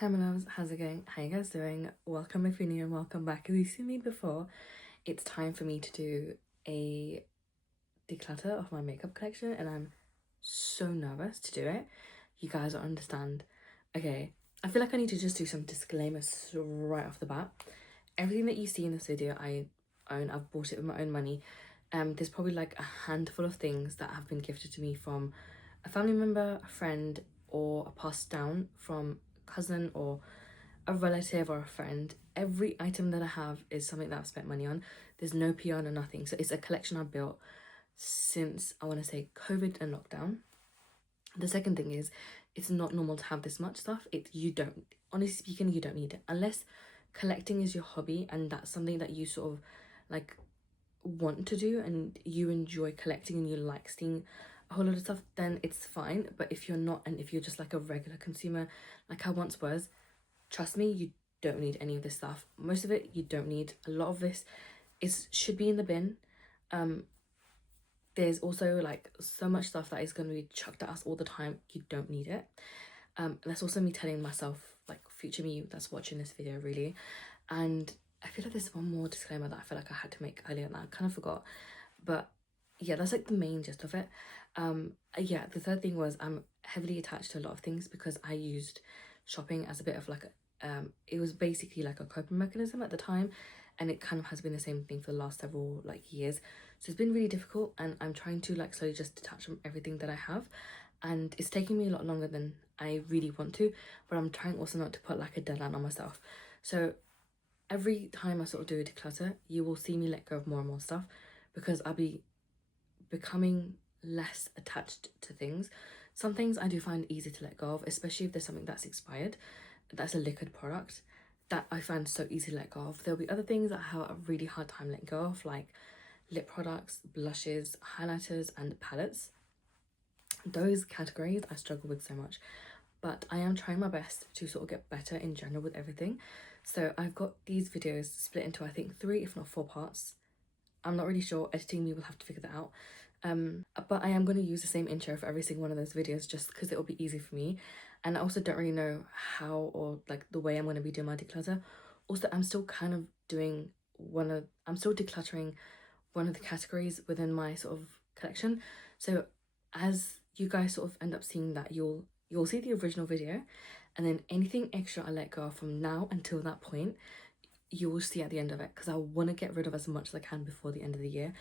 Hi my loves, how's it going? How you guys doing? Welcome if you're new and welcome back. If you've seen me before, it's time for me to do a declutter of my makeup collection and I'm so nervous to do it. You guys don't understand. Okay, I feel like I need to just do some disclaimers right off the bat. Everything that you see in this video I own. I've bought it with my own money. There's probably like a handful of things that have been gifted to me from a family member, a friend, or a passed down from cousin or a relative or a friend. Every item that I have is something that I've spent money on. There's no PR or nothing. So it's a collection I've built since, I want to say, COVID and lockdown. The second thing is, it's not normal to have this much stuff. You don't, honestly speaking, you don't need it. Unless collecting is your hobby and that's something that you sort of like want to do and you enjoy collecting and you like seeing a whole lot of stuff, then it's fine. But if you're not, and if you're just like a regular consumer like I once was, trust me, you don't need any of this stuff. Most of it you don't need. A lot of this should be in the bin. There's also like so much stuff that is going to be chucked at us all the time. You don't need it. That's also me telling myself, like future me that's watching this video really. And I feel like there's one more disclaimer that I feel like I had to make earlier and I kind of forgot, but yeah, that's like the main gist of it. Yeah, the third thing was I'm heavily attached to a lot of things because I used shopping as a bit of like it was basically like a coping mechanism at the time, and it kind of has been the same thing for the last several like years. So it's been really difficult and I'm trying to like slowly just detach from everything that I have, and it's taking me a lot longer than I really want to, but I'm trying also not to put like a deadline on myself. So every time I sort of do a declutter, you will see me let go of more and more stuff because I'll be becoming less attached to things. Some things I do find easy to let go of, especially if there's something that's expired, that's a liquid product, that I find so easy to let go of. There'll be other things that I have a really hard time letting go of, like lip products, blushes, highlighters, and palettes. Those categories I struggle with so much, but I am trying my best to sort of get better in general with everything. So I've got these videos split into I think 3 if not 4 parts. I'm not really sure, editing me will have to figure that out. But I am going to use the same intro for every single one of those videos just because it will be easy for me. And I also don't really know how or like the way I'm going to be doing my declutter. Also, I'm still kind of doing I'm still decluttering one of the categories within my sort of collection. So as you guys sort of end up seeing that, you'll see the original video, and then anything extra I let go of from now until that point, you will see at the end of it, because I want to get rid of as much as I can before the end of the year.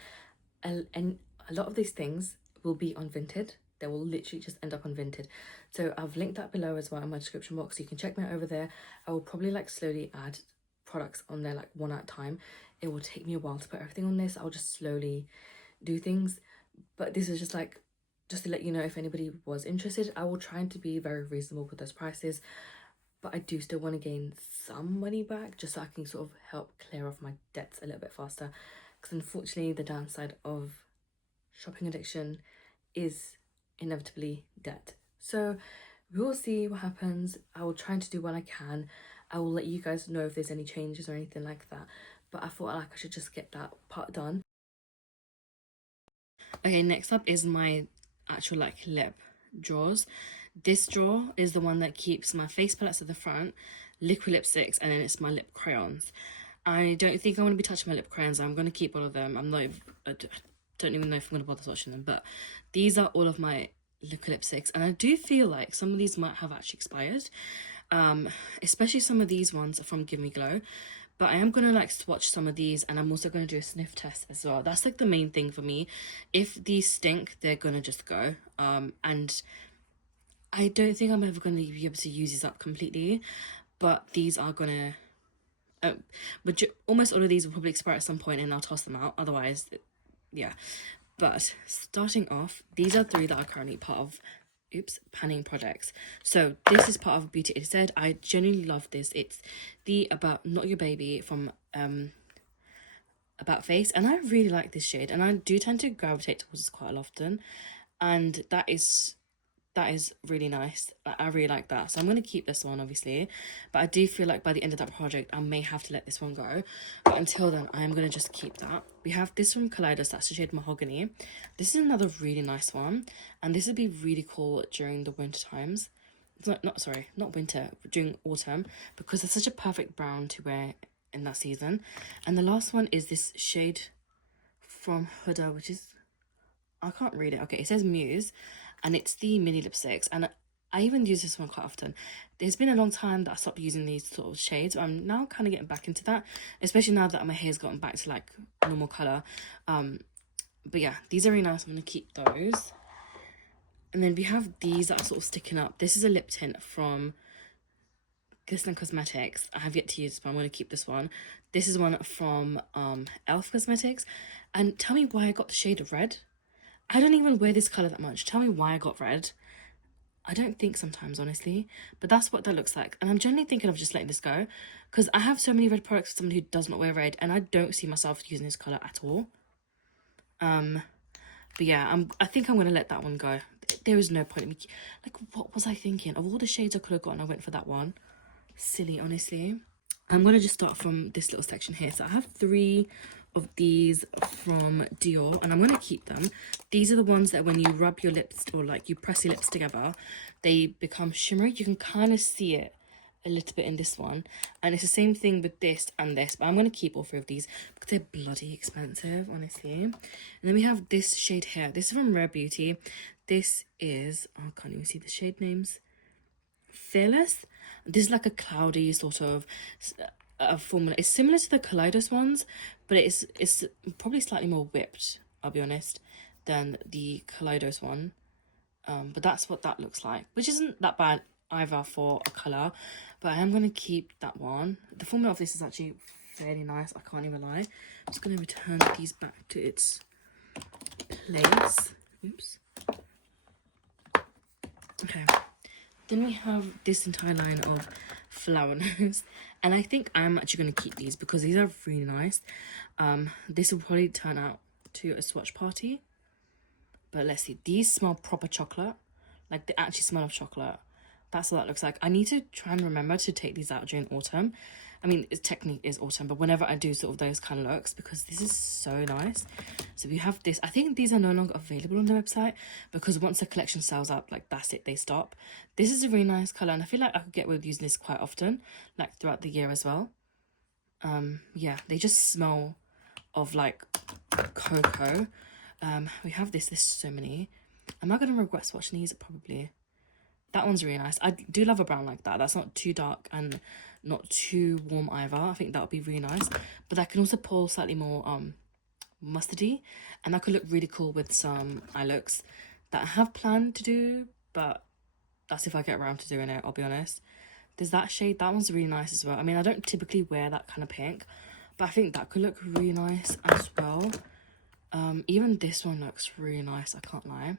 And a lot of these things will be on Vinted. They will literally just end up on Vinted. So I've linked that below as well in my description box, so you can check me out over there. I will probably like slowly add products on there like one at a time. It will take me a while to put everything on this. I'll just slowly do things, but this is just like just to let you know if anybody was interested. I will try to be very reasonable with those prices, but I do still want to gain some money back just so I can sort of help clear off my debts a little bit faster, because unfortunately the downside of shopping addiction is inevitably debt. So we will see what happens. I will try to do what I can. I will let you guys know if there's any changes or anything like that, but I thought like I should just get that part done. Okay, next up is my actual like lip drawers. This drawer is the one that keeps my face palettes at the front, liquid lipsticks, and then it's my lip crayons. I don't think I want to be touching my lip crayons. I'm going to keep all of them. I don't even know if I'm going to bother touching them, but these are all of my liquid lipsticks, and I do feel like some of these might have actually expired, especially some of these ones are from Give Me Glow. But I am going to like swatch some of these, and I'm also going to do a sniff test as well. That's like the main thing for me. If these stink, they're going to just go. And I don't think I'm ever going to be able to use these up completely, but these are going to... but almost all of these will probably expire at some point and I'll toss them out. Otherwise, yeah. But starting off, these are 3 that are currently part of panning projects. So this is part of Beauty It Said. I genuinely love this. It's the About Not Your Baby from About Face, and I really like this shade, and I do tend to gravitate towards this quite often, and that is really nice. I really like that, so I'm going to keep this one obviously, but I do feel like by the end of that project I may have to let this one go, but until then I'm going to just keep that. We have this from Kaleidos, that's the shade Mahogany. This is another really nice one, and this would be really cool during the winter times. not winter, during autumn, because it's such a perfect brown to wear in that season. And the last one is this shade from Huda, which is, I can't read it. Okay, it says Muse, and it's the mini lipsticks, and I even use this one quite often. There's been a long time that I stopped using these sort of shades, but I'm now kind of getting back into that, especially now that my hair's gotten back to like normal colour. But yeah, these are really nice. I'm going to keep those. And then we have these that are sort of sticking up. This is a lip tint from Glistening Cosmetics. I have yet to use this, but I'm going to keep this one. This is one from Elf Cosmetics. And tell me why I got the shade of red. I don't even wear this colour that much. Tell me why I got red. I don't think sometimes, honestly. But that's what that looks like. And I'm generally thinking of just letting this go, because I have so many red products for someone who does not wear red, and I don't see myself using this colour at all. But yeah, I think I'm going to let that one go. There is no point in me... Like, what was I thinking? Of all the shades I could have gotten, I went for that one. Silly, honestly. I'm going to just start from this little section here. So I have 3 of these from Dior, and I'm going to keep them. These are the ones that when you rub your lips, or like you press your lips together, they become shimmery. You can kind of see it a little bit in this one, and it's the same thing with this and this, but I'm going to keep all 3 of these because they're bloody expensive, honestly. And then we have this shade here. This is from Rare Beauty. This is, oh, I can't even see the shade names. Fearless. This is like a cloudy sort of formula. It's similar to the Kaleidos ones, but it's probably slightly more whipped, I'll be honest, than the Kaleidos one. But that's what that looks like, which isn't that bad either for a colour, but I am going to keep that one. The formula of this is actually fairly nice, I can't even lie. I'm just going to return these back to its place. Oops. Okay. Then we have this entire line of flower nose, and I think I'm actually going to keep these because these are really nice. This will probably turn out to a swatch party, but let's see. These smell proper chocolate, like they actually smell of chocolate. That's what that looks like. I need to try and remember to take these out during autumn. I mean, it technically is autumn, but whenever I do sort of those kind of looks, because this is so nice. So we have this. I think these are no longer available on the website because once the collection sells out, like that's it, they stop. This is a really nice colour, and I feel like I could get away with using this quite often, like throughout the year as well. Yeah, they just smell of like cocoa. We have this. There's so many. Am I going to regret swatching these? Probably. That one's really nice. I do love a brown like that. That's not too dark and not too warm either. I think that would be really nice. But that can also pull slightly more mustardy. And that could look really cool with some eye looks that I have planned to do. But that's if I get around to doing it, I'll be honest. There's that shade. That one's really nice as well. I mean, I don't typically wear that kind of pink, but I think that could look really nice as well. Even this one looks really nice, I can't lie.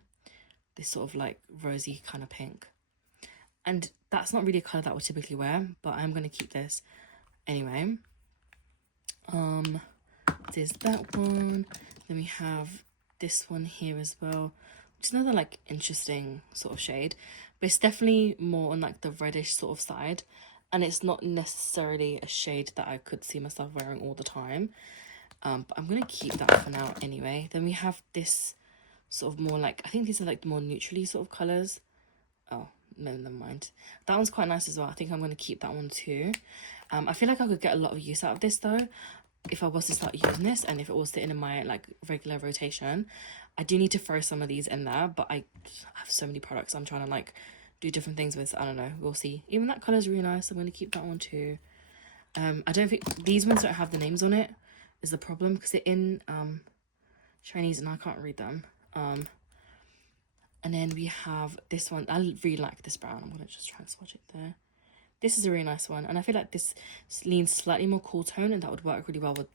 This sort of like rosy kind of pink. And that's not really a colour that I would typically wear, but I'm going to keep this anyway. There's that one. Then we have this one here as well, which is another like interesting sort of shade, but it's definitely more on like the reddish sort of side, and it's not necessarily a shade that I could see myself wearing all the time. But I'm going to keep that for now anyway. Then we have this sort of more like, I think these are like the more neutrally sort of colours. Oh, no, never mind. That one's quite nice as well. I think I'm going to keep that one too. I feel like I could get a lot of use out of this though, if I was to start using this, and if it was sitting in my like regular rotation. I do need to throw some of these in there, but I have so many products I'm trying to like do different things with. I don't know, we'll see. Even that colour is really nice. I'm going to keep that one too. I don't think these ones don't have the names on it is the problem, because they're in Chinese and I can't read them. And then we have this one. I really like this brown. I'm going to just try and swatch it there. This is a really nice one. And I feel like this leans slightly more cool tone, and that would work really well with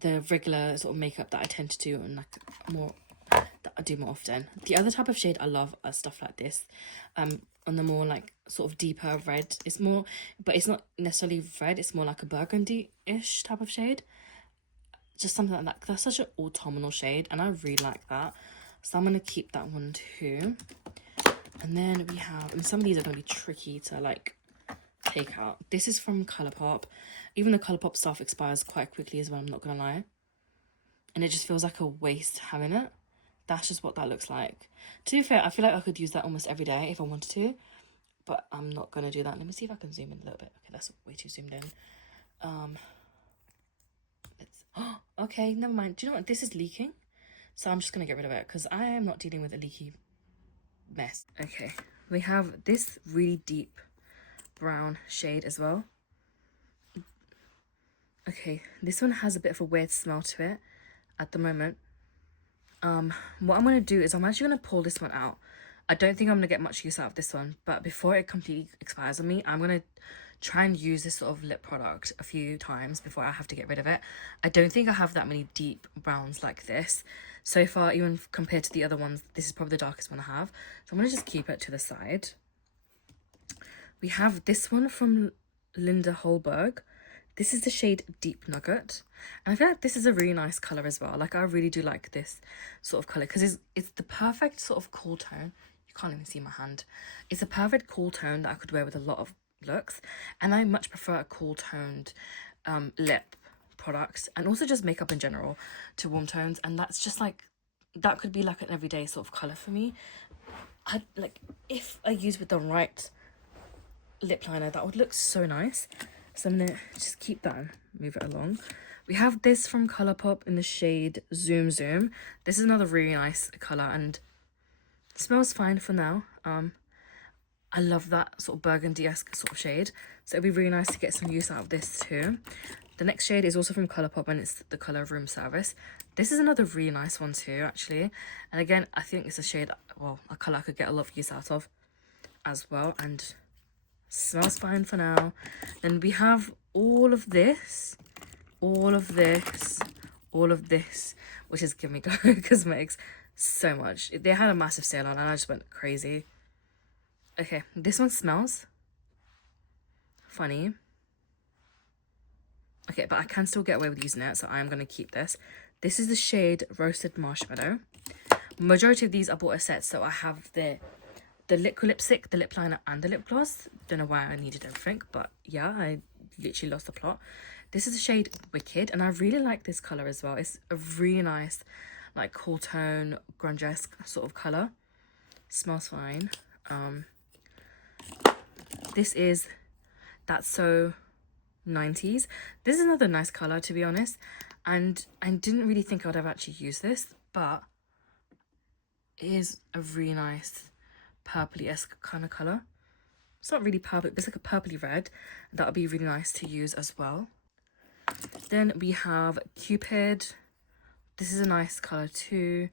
the regular sort of makeup that I tend to do, and like more that I do more often. The other type of shade I love are stuff like this. On the more like sort of deeper red. It's more, but it's not necessarily red. It's more like a burgundy-ish type of shade. Just something like that. That's such an autumnal shade, and I really like that. So I'm going to keep that one too. And then we have, and some of these are going to be tricky to like take out. This is from Colourpop. Even the Colourpop stuff expires quite quickly as well, I'm not going to lie. And it just feels like a waste having it. That's just what that looks like. To be fair, I feel like I could use that almost every day if I wanted to. but I'm not going to do that. Let me see if I can zoom in a little bit. Okay, that's way too zoomed in. Let's, okay, never mind. Do you know what? This is leaking. So I'm just going to get rid of it because I am not dealing with a leaky mess. Okay, we have this really deep brown shade as well. Okay, this one has a bit of a weird smell to it at the moment. What I'm going to do is I'm actually going to pull this one out. I don't think I'm going to get much use out of this one, but before it completely expires on me, I'm going to try and use this sort of lip product a few times before I have to get rid of it. I don't think I have that many deep browns like this. So far, even compared to the other ones, this is probably the darkest one I have. So I'm going to just keep it to the side. We have this one from Linda Holberg. This is the shade Deep Nugget. And I feel like this is a really nice colour as well. Like, I really do like this sort of colour because it's the perfect sort of cool tone. You can't even see my hand. It's a perfect cool tone that I could wear with a lot of looks. And I much prefer a cool toned lip product and also just makeup in general to warm tones. And that's just like, that could be like an everyday sort of colour for me. I'd like, if I use with the right lip liner, that would look so nice. So I'm gonna just keep that and move it along. We have this from Colourpop in the shade Zoom Zoom. This is another really nice colour and it smells fine for now. I love that sort of burgundy-esque sort of shade. So it'd be really nice to get some use out of this too. The next shade is also from Colourpop and it's the colour Room Service. This is another really nice one too, actually. And again, I think it's a shade, well, a colour I could get a lot of use out of as well. And smells fine for now. Then we have all of this, which is Give Me Glow Cosmetics so much. They had a massive sale on and I just went crazy. Okay, this one smells funny. Okay, but I can still get away with using it, so I'm going to keep this. This is the shade Roasted Marshmallow. Majority of these I bought a set, so I have the liquid lipstick, the lip liner, and the lip gloss. Don't know why I needed everything, but yeah, I literally lost the plot. This is the shade Wicked, and I really like this colour as well. It's a really nice, like, cool tone, grunge-esque sort of colour. Smells fine. This is That's So 90s. This is another nice colour, to be honest, and I didn't really think I would ever actually use this, but it is a really nice purpley-esque kind of colour. It's not really purple, but it's like a purpley red. That would be really nice to use as well. Then we have Cupid. This is a nice colour too.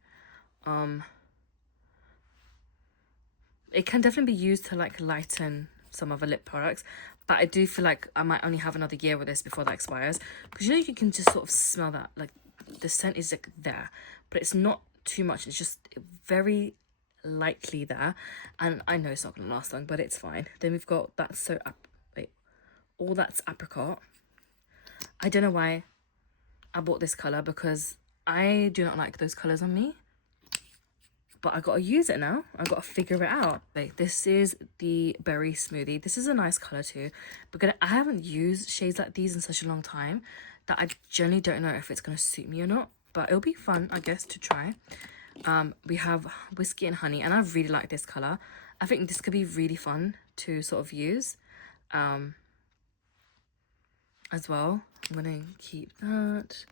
It can definitely be used to like lighten some of the lip products, but I do feel like I might only have another year with this before that expires, because you know you can just sort of smell that, like the scent is like there, but it's not too much, it's just very lightly there, and I know it's not gonna last long, but it's fine. Then we've got All That's Apricot. I don't know why I bought this colour, because I do not like those colours on me, but I gotta use it now. I gotta figure it out. Wait, this is the Berry Smoothie. This is a nice colour too, because I haven't used shades like these in such a long time that I generally don't know if it's gonna suit me or not, but it'll be fun, I guess, to try. We have Whiskey and Honey, and I really like this colour. I think this could be really fun to sort of use as well. I'm gonna keep that.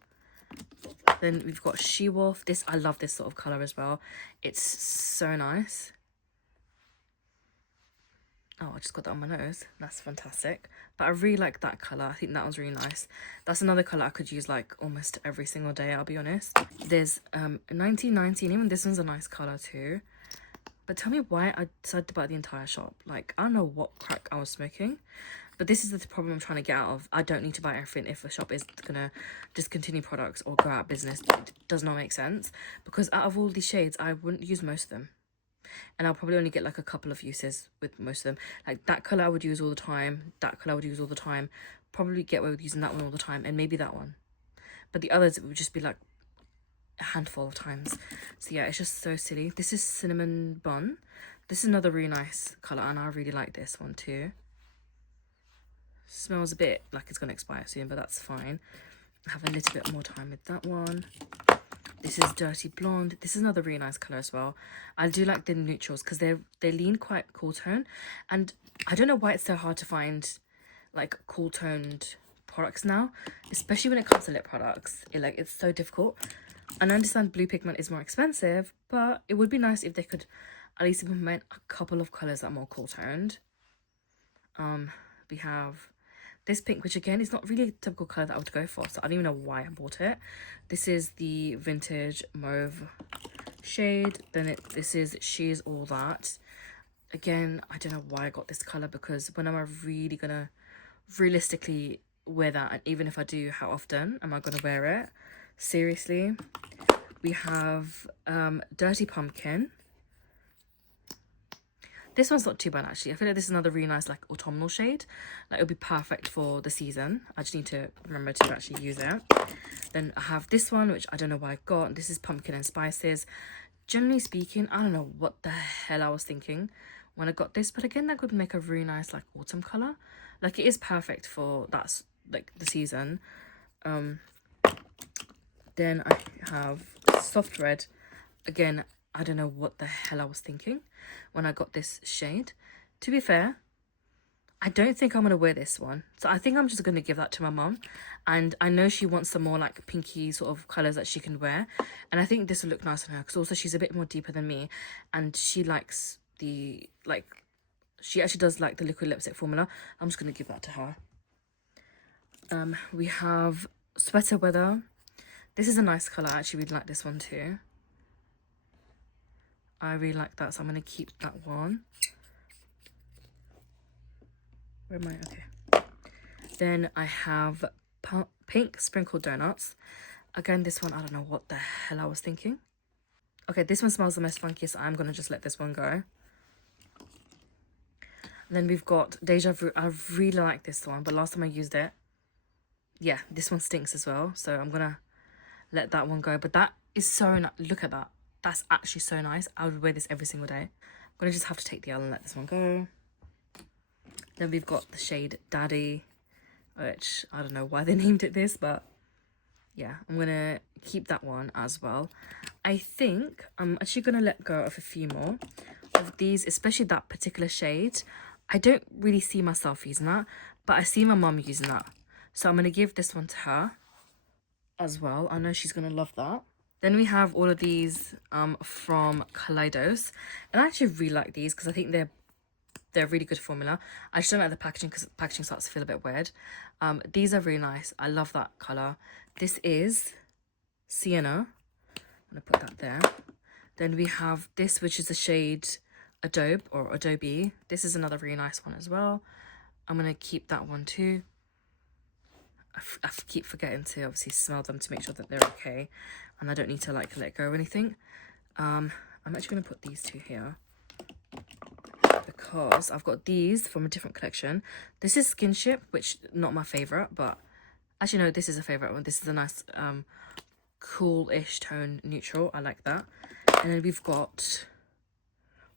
Then we've got She Wolf. This, I love this sort of colour as well. It's so nice. Oh, I just got that on my nose. That's fantastic. But I really like that colour. I think that was really nice. That's another colour I could use like almost every single day, I'll be honest. There's 1919. Even this one's a nice colour too. But tell me why I decided to buy the entire shop. Like, I don't know what crack I was smoking. But this is the problem I'm trying to get out of. I don't need to buy everything if a shop is going to discontinue products or go out of business. It does not make sense. Because out of all these shades, I wouldn't use most of them. And I'll probably only get like a couple of uses with most of them. Like that colour I would use all the time. That colour I would use all the time. Probably get away with using that one all the time. And maybe that one. But the others, it would just be like a handful of times. So yeah, it's just so silly. This is Cinnamon Bun. This is another really nice colour, and I really like this one too. Smells a bit like it's going to expire soon, but that's fine. I have a little bit more time with that one. This is Dirty Blonde. This is another really nice colour as well. I do like the neutrals because they lean quite cool tone. And I don't know why it's so hard to find like cool toned products now, especially when it comes to lip products. It's so difficult. And I understand blue pigment is more expensive, but it would be nice if they could at least implement a couple of colours that are more cool toned. We have this pink, which again is not really a typical colour that I would go for, so I don't even know why I bought it. This is the Vintage Mauve shade. Then this is She's All That. Again, I don't know why I got this colour, because when am I really gonna realistically wear that? And even if I do, how often am I gonna wear it? Seriously. We have Dirty Pumpkin. This one's not too bad, actually. I feel like this is another really nice, like, autumnal shade. Like, it would be perfect for the season. I just need to remember to actually use it. Then I have this one, which I don't know why I got. This is Pumpkin and Spices. Generally speaking, I don't know what the hell I was thinking when I got this. But again, that could make a really nice, like, autumn colour. Like, it is perfect for that's like, the season. Then I have Soft Red. Again, I don't know what the hell I was thinking when I got this shade. To be fair, I don't think I'm going to wear this one. So I think I'm just going to give that to my mum. And I know she wants some more like pinky sort of colours that she can wear. And I think this will look nice on her, because also she's a bit more deeper than me. And she likes the, like, she actually does like the liquid lipstick formula. I'm just going to give that to her. We have Sweater Weather. This is a nice colour. I actually really like this one too. I really like that, so I'm going to keep that one. Where am I? Okay. Then I have Pink Sprinkled Donuts. Again, this one, I don't know what the hell I was thinking. Okay, this one smells the most funky, so I'm going to just let this one go. And then we've got Deja Vu. I really like this one, but last time I used it, yeah, this one stinks as well. So I'm going to let that one go. But that is so nice. Look at that. That's actually so nice. I would wear this every single day. I'm going to just have to take the L and let this one go. Then we've got the shade Daddy, which I don't know why they named it this, but yeah, I'm going to keep that one as well. I think I'm actually going to let go of a few more of these, especially that particular shade. I don't really see myself using that, but I see my mum using that. So I'm going to give this one to her as well. I know she's going to love that. Then we have all of these from Kaleidos. And I actually really like these because I think they're really good formula. I just don't like the packaging because the packaging starts to feel a bit weird. These are really nice. I love that colour. This is Sienna. I'm going to put that there. Then we have this, which is the shade Adobe. This is another really nice one as well. I'm going to keep that one too. I keep forgetting to obviously smell them to make sure that they're okay. And I don't need to like let go or anything. I'm actually going to put these two here, because I've got these from a different collection. This is Skinship, which not my favourite, but actually no, this is a favourite one. This is a nice cool-ish tone neutral. I like that. And then we've got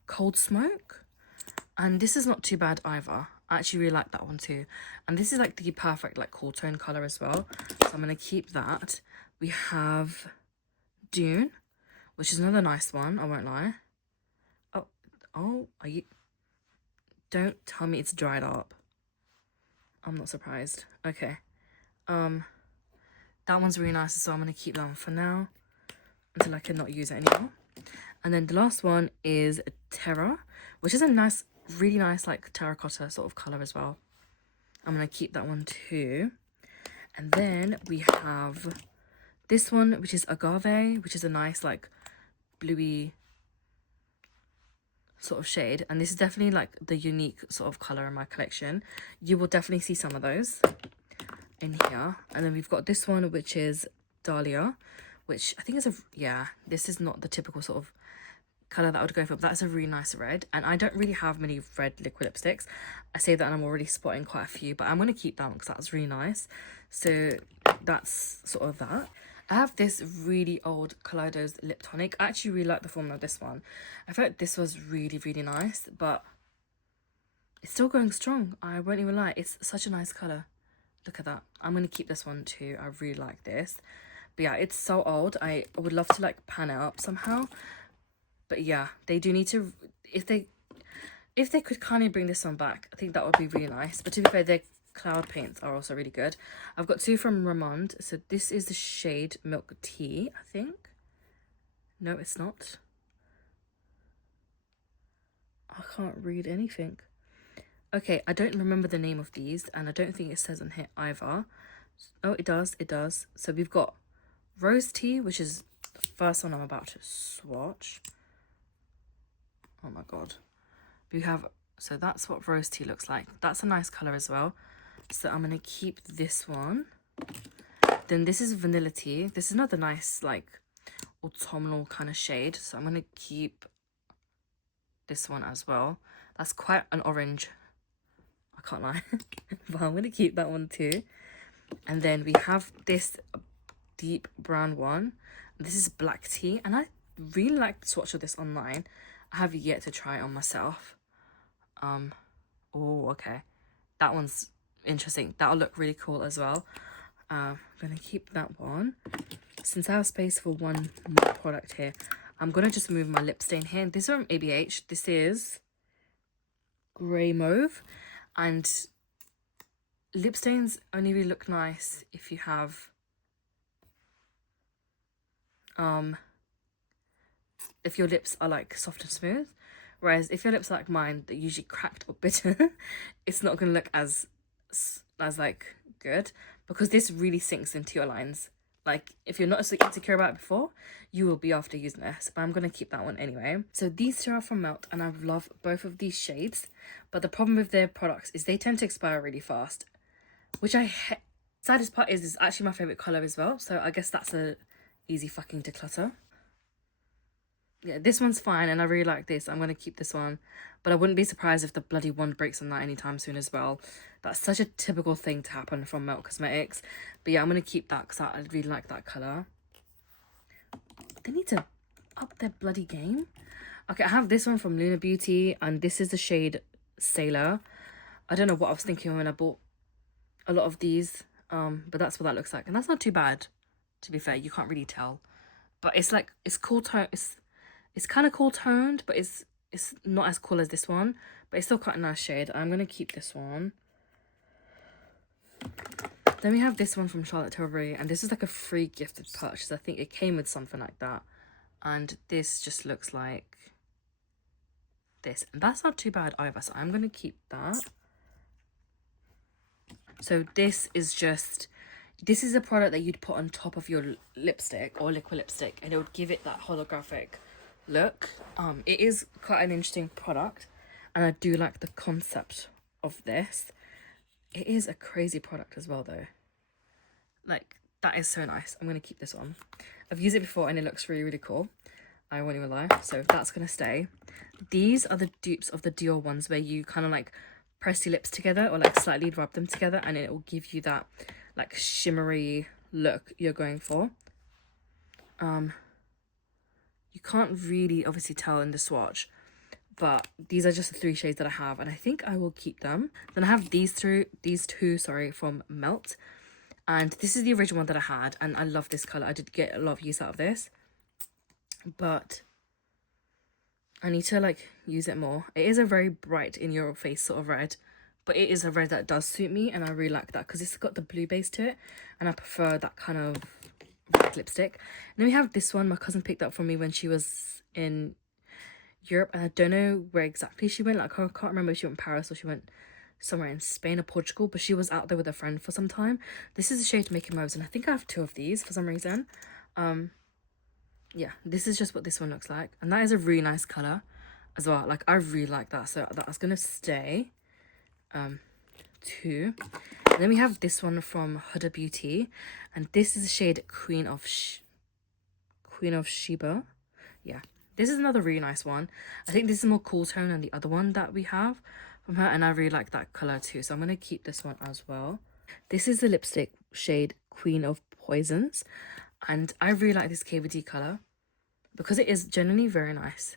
Cold Smoke. And this is not too bad either. I actually really like that one too. And this is like the perfect like cool tone colour as well. So I'm going to keep that. We have Dune, which is another nice one, I won't lie. Oh, are you... Don't tell me it's dried up. I'm not surprised. Okay. That one's really nice, so I'm going to keep that one for now until I cannot use it anymore. And then the last one is Terra, which is a nice, really nice like terracotta sort of colour as well. I'm going to keep that one too. And then we have this one, which is Agave, which is a nice like bluey sort of shade. And this is definitely like the unique sort of colour in my collection. You will definitely see some of those in here. And then we've got this one, which is Dahlia, which I think is this is not the typical sort of colour that I would go for, but that's a really nice red. And I don't really have many red liquid lipsticks. I say that and I'm already spotting quite a few, but I'm going to keep that one because that's really nice. So that's sort of that. I have this really old Kaleidos lip tonic. I actually really like the formula of this one. I felt like this was really, really nice, but it's still going strong. I won't even lie. It's such a nice colour. Look at that. I'm going to keep this one too. I really like this. But yeah, it's so old. I would love to like pan it up somehow. But yeah, they do need to, if they could kindly bring this one back, I think that would be really nice. But to be fair, their cloud paints are also really good. I've got two from Ramond. So this is the shade Milk Tea, I think. No, it's not. I can't read anything. Okay, I don't remember the name of these, and I don't think it says on here either. Oh, it does, it does. So we've got Rose Tea, which is the first one I'm about to swatch. Oh my god. We have, so that's what Rose Tea looks like. That's a nice colour as well. So I'm going to keep this one. Then this is Vanilla Tea. This is another nice, like, autumnal kind of shade. So I'm going to keep this one as well. That's quite an orange. I can't lie. But I'm going to keep that one too. And then we have this deep brown one. This is Black Tea. And I really like the swatch of this online. I have yet to try it on myself. Oh, okay. That one's interesting. That'll look really cool as well. I'm going to keep that one. Since I have space for one more product here, I'm going to just move my lip stain here. This is from ABH. This is Grey Mauve. And lip stains only really look nice if you have if your lips are like soft and smooth. Whereas if your lips are like mine, they're usually cracked or bitter, it's not going to look as like good, because this really sinks into your lines. Like, if you're not so insecure about it before, you will be after using this. But I'm going to keep that one anyway. So these two are from Melt, and I love both of these shades. But the problem with their products is they tend to expire really fast, which saddest part is actually my favourite colour as well. So I guess that's a easy fucking declutter. Yeah, this one's fine, and I really like this. I'm going to keep this one. But I wouldn't be surprised if the bloody wand breaks on that anytime soon as well. That's such a typical thing to happen from Melt Cosmetics. But yeah, I'm going to keep that because I really like that colour. They need to up their bloody game. Okay, I have this one from Luna Beauty, and this is the shade Sailor. I don't know what I was thinking when I bought a lot of these. But that's what that looks like. And that's not too bad, to be fair. You can't really tell. But it's like, it's cool tone. It's kind of cool toned, but it's not as cool as this one, but it's still quite a nice shade. I'm going to keep this one. Then we have this one from Charlotte Tilbury, and this is like a free gifted purchase. I think it came with something like that. And this just looks like this. And that's not too bad either, so I'm going to keep that. So this is a product that you'd put on top of your lipstick or liquid lipstick, and it would give it that holographic look. It is quite an interesting product, and I do like the concept of this. It is a crazy product as well though. Like, that is so nice. I'm going to keep this on. I've used it before and it looks really, really cool. I won't even lie. So that's going to stay. These are the dupes of the Dior ones where you kind of like press your lips together or like slightly rub them together, and it will give you that like shimmery look you're going for. You can't really obviously tell in the swatch, but these are just the 3 shades that I have, and I think I will keep them. Then I have these two from Melt, and this is the original one that I had, and I love this colour. I did get a lot of use out of this, but I need to like use it more. It is a very bright in your face sort of red, but it is a red that does suit me, and I really like that because it's got the blue base to it, and I prefer that kind of red lipstick. And then we have this one my cousin picked up for me when she was in Europe, and I don't know where exactly she went. Like, I can't remember if she went Paris or she went somewhere in Spain or Portugal, but she was out there with a friend for some time. This is the shade Making Moves, and I think I have 2 of these for some reason. Yeah, this is just what this one looks like, and that is a really nice color as well. Like, I really like that, so that's gonna stay. 2. And then we have this one from Huda Beauty, and this is the shade Queen of Sheba. Yeah, this is another really nice one. I think this is more cool tone than the other one that we have from her, and I really like that color too, so I'm gonna keep this one as well. This is the lipstick shade Queen of Poisons, and I really like this KVD color because it is generally very nice,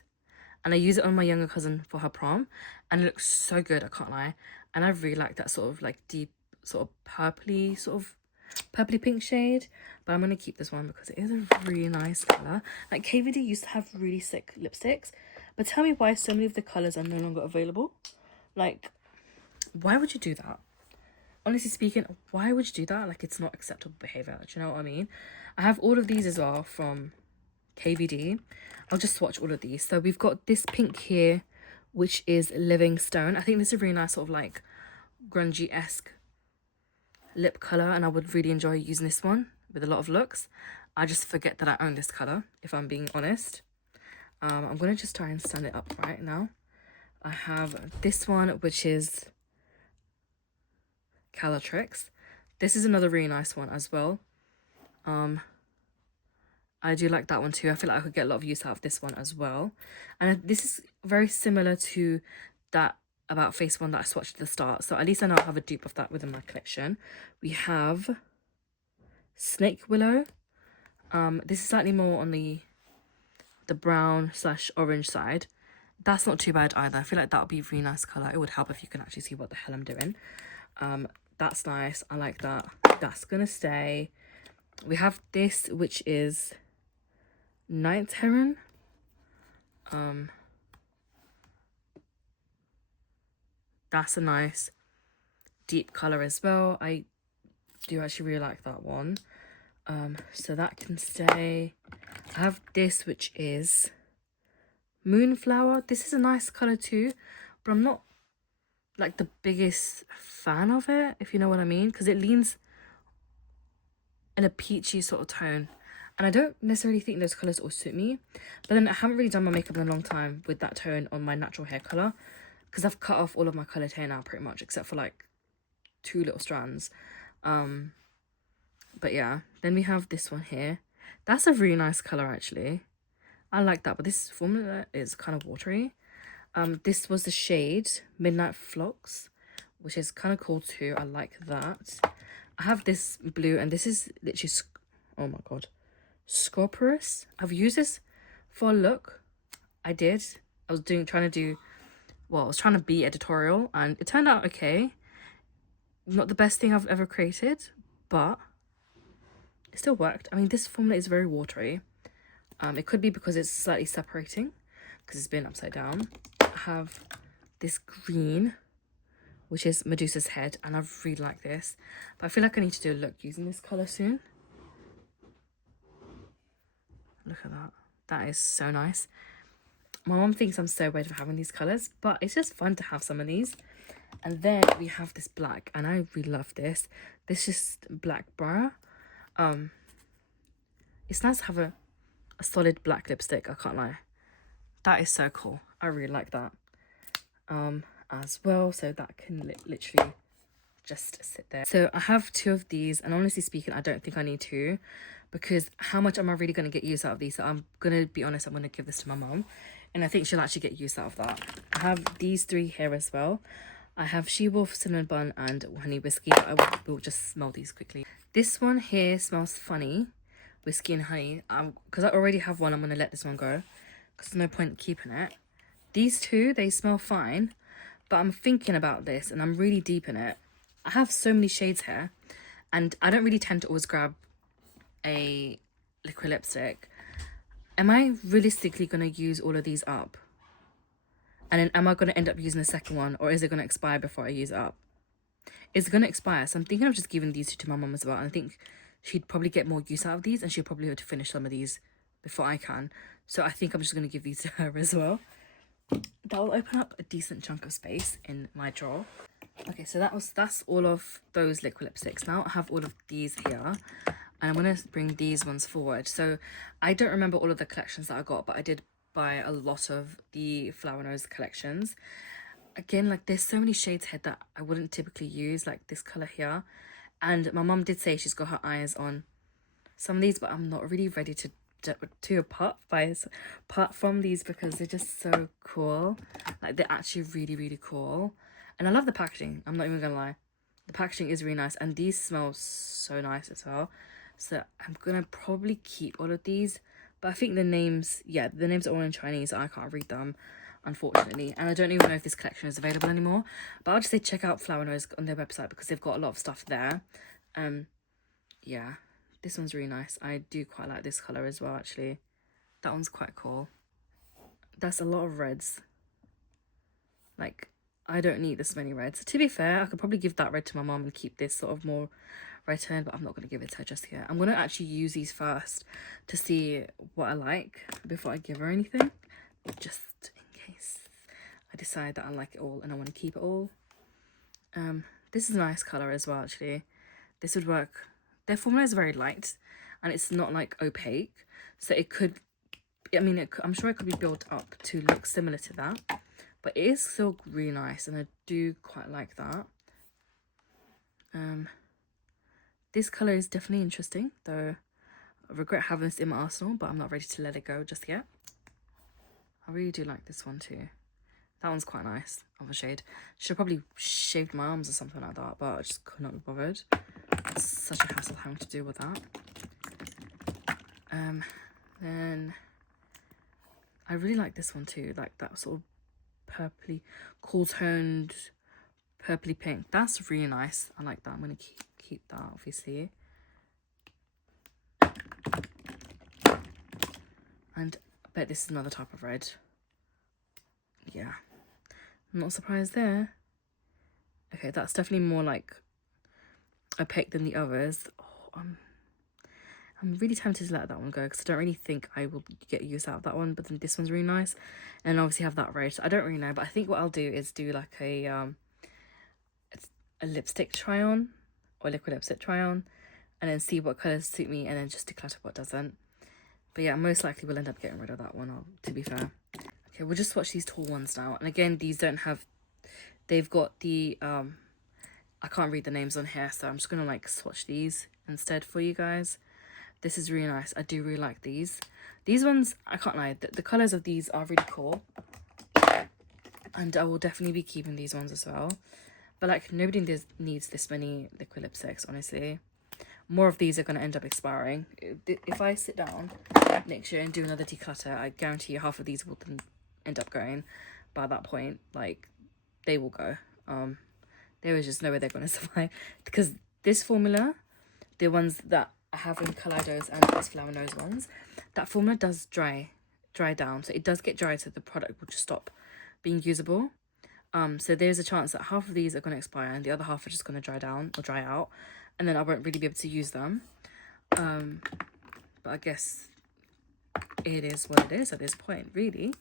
and I use it on my younger cousin for her prom, and it looks so good, I can't lie. And I really like that sort of like deep sort of purpley sort of purpley pink shade, but I'm going to keep this one because it is a really nice color. Like KVD used to have really sick lipsticks, but tell me why so many of the colors are no longer available. Like, why would you do that? Honestly speaking, why would you do that? Like, it's not acceptable behavior. Do you know what I mean? I have all of these as well from KVD. I'll just swatch all of these. So we've got this pink here, which is Livingstone. I think this is a really nice sort of like grungy-esque lip color, and I would really enjoy using this one with a lot of looks. I just forget that I own this color, if I'm being honest. I'm gonna just try and stand it up right now. I have this one, which is Calatrix. This is another really nice one as well. I do like that one too. I feel like I could get a lot of use out of this one as well. And this is very similar to that About Face one that I swatched at the start. So at least I know I have a dupe of that within my collection. We have Snake Willow. This is slightly more on the brown / orange side. That's not too bad either. I feel like that would be a really nice color. It would help if you can actually see what the hell I'm doing. That's nice. I like that. That's gonna stay. We have this, which is Night Heron. That's a nice deep color as well. I do actually really like that one. So that can stay. I have this, which is Moonflower. This is a nice color too, but I'm not like the biggest fan of it, if you know what I mean, because it leans in a peachy sort of tone, and I don't necessarily think those colors all suit me. But then I haven't really done my makeup in a long time with that tone on my natural hair color, because I've cut off all of my colored hair now pretty much, except for like 2 little strands. But yeah, then we have this one here. That's a really nice color actually. I like that, but this formula is kind of watery. This was the shade Midnight Flocks, which is kind of cool too. I like that. I have this blue, and this is literally, oh my god, Scorpius. I've used this for a look. I was trying to be editorial, and it turned out okay. Not the best thing I've ever created, but it still worked. I mean, this formula is very watery. It could be because it's slightly separating, because it's been upside down. I have this green, which is Medusa's Head, and I really like this. But I feel like I need to do a look using this colour soon. Look at that. That is so nice. My mom thinks I'm so weird for having these colours, but it's just fun to have some of these. And then we have this black, and I really love this. This is Black Bra. It's nice to have a solid black lipstick, I can't lie. That is so cool. I really like that as well. So that can literally just sit there. So I have 2 of these, and honestly speaking, I don't think I need 2, because how much am I really going to get use out of these? So I'm going to be honest, I'm going to give this to my mom, and I think she'll actually get use out of that. I have these 3 here as well. I have She-Wolf, Cinnamon Bun, and Honey Whiskey. I will just smell these quickly. This one here smells funny, Whiskey and Honey. Because I already have one, I'm going to let this one go, because there's no point keeping it. These 2, they smell fine, but I'm thinking about this, and I'm really deep in it. I have so many shades here, and I don't really tend to always grab a liquid lipstick. Am I realistically going to use all of these up? And then am I going to end up using the second one, or is it going to expire before I use it up? It's going to expire, so I'm thinking of just giving these 2 to my mum as well. And I think she'd probably get more use out of these, and she'll probably have to finish some of these before I can. So I think I'm just going to give these to her as well. That will open up a decent chunk of space in my drawer. Okay, so that's all of those liquid lipsticks. Now I have all of these here, and I'm going to bring these ones forward. So I don't remember all of the collections that I got, but I did buy a lot of the Flower Nose collections. Again, like, there's so many shades here that I wouldn't typically use, like this color here. And my mom did say she's got her eyes on some of these, but I'm not really ready to apart from these, because they're just so cool. Like, they're actually really, really cool. And I love the packaging. I'm not even gonna lie. The packaging is really nice, and these smell so nice as well. So I'm gonna probably keep all of these. But I think the names are all in Chinese. I can't read them, unfortunately. And I don't even know if this collection is available anymore. But I'll just say check out Flower Nose on their website, because they've got a lot of stuff there. yeah, this one's really nice. I do quite like this colour as well, actually. That one's quite cool. That's a lot of reds. Like, I don't need this many reds. To be fair, I could probably give that red to my mom and keep this sort of more red tone, but I'm not going to give it to her just yet. I'm going to actually use these first to see what I like before I give her anything, just in case I decide that I like it all and I want to keep it all. This is a nice colour as well, actually. This would work. Their formula is very light and it's not like opaque, so it could, I mean, I'm sure it could be built up to look similar to that, but it is still really nice and I do quite like that. This colour is definitely interesting, though I regret having this in my arsenal, but I'm not ready to let it go just yet. I really do like this one too. That one's quite nice of a shade. Should have probably shaved my arms or something like that, but I just could not be bothered. It's such a hassle having to deal with that. Then I really like this one too, like that sort of purpley, cool toned purpley pink. That's really nice. I like that. I'm gonna keep that, obviously. And I bet this is another type of red. Yeah, I'm not surprised there. Okay, that's definitely more like opaque than the others. Oh, I'm really tempted to let that one go because I don't really think I will get use out of that one, but then this one's really nice, and obviously have that red. I don't really know, but I think what I'll do is do like a lipstick try on, or liquid lipstick try on, and then see what colours suit me, and then just declutter what doesn't. But yeah, most likely we'll end up getting rid of that one, to be fair. Okay, we'll just swatch these tall ones now. And again, these don't have, they've got the, I can't read the names on here, so I'm just gonna like swatch these instead for you guys. This is really nice. I do really like these. These ones, I can't lie, the colours of these are really cool. And I will definitely be keeping these ones as well. But like, nobody needs this many liquid lipsticks, honestly. More of these are going to end up expiring. If I sit down next year and do another declutter, I guarantee you half of these will then end up going. By that point, like, they will go. There is just no way they're going to survive. Because this formula, the ones that I have in Kaleidos and these Flower Nose ones, that formula does dry down. So it does get dry, so the product will just stop being usable. So there's a chance that half of these are going to expire and the other half are just going to dry down or dry out, and then I won't really be able to use them. But I guess it is what it is at this point, really.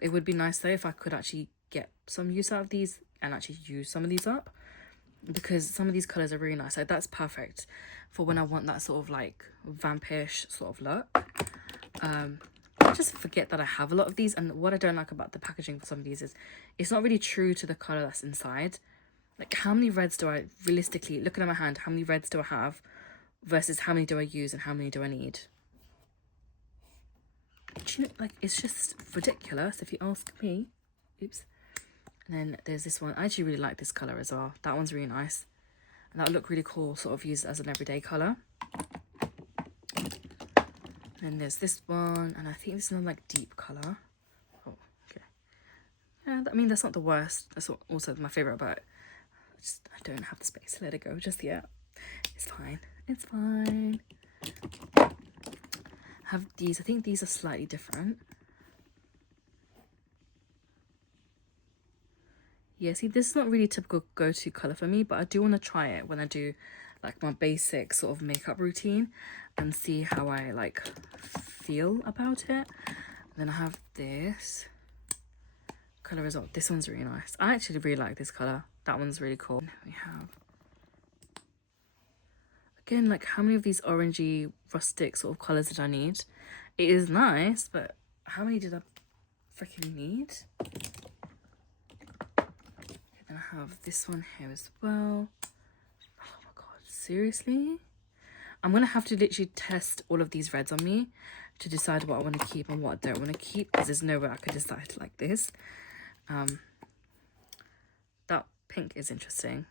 It would be nice though if I could actually get some use out of these and actually use some of these up, because some of these colours are really nice. Like, that's perfect for when I want that sort of like vampirish sort of look. I just forget that I have a lot of these, and what I don't like about the packaging for some of these is it's not really true to the colour that's inside. Like, how many reds do I, realistically, looking at my hand, how many reds do I have versus how many do I use and how many do I need? Do you know, like, it's just ridiculous if you ask me. Oops. And then there's this one. I actually really like this colour as well. That one's really nice. And that would look really cool, sort of used as an everyday colour. And there's this one, and I think this is another like deep colour. Oh, okay. Yeah, I mean, that's not the worst. That's also my favourite, but I don't have the space to let it go just yet. It's fine. It's fine. Have these. I think these are slightly different. Yeah, see, this is not really typical go-to colour for me, but I do want to try it when I do like my basic sort of makeup routine and see how I like feel about it. And then I have this colour as well. This one's really nice. I actually really like this colour. That one's really cool. We have, again, like, how many of these orangey rustic sort of colours did I need? It is nice, but how many did I freaking need? Then I have this one here as well. Oh my god, seriously? I'm gonna have to literally test all of these reds on me to decide what I want to keep and what I don't want to keep, because there's no way I could decide like this. That pink is interesting,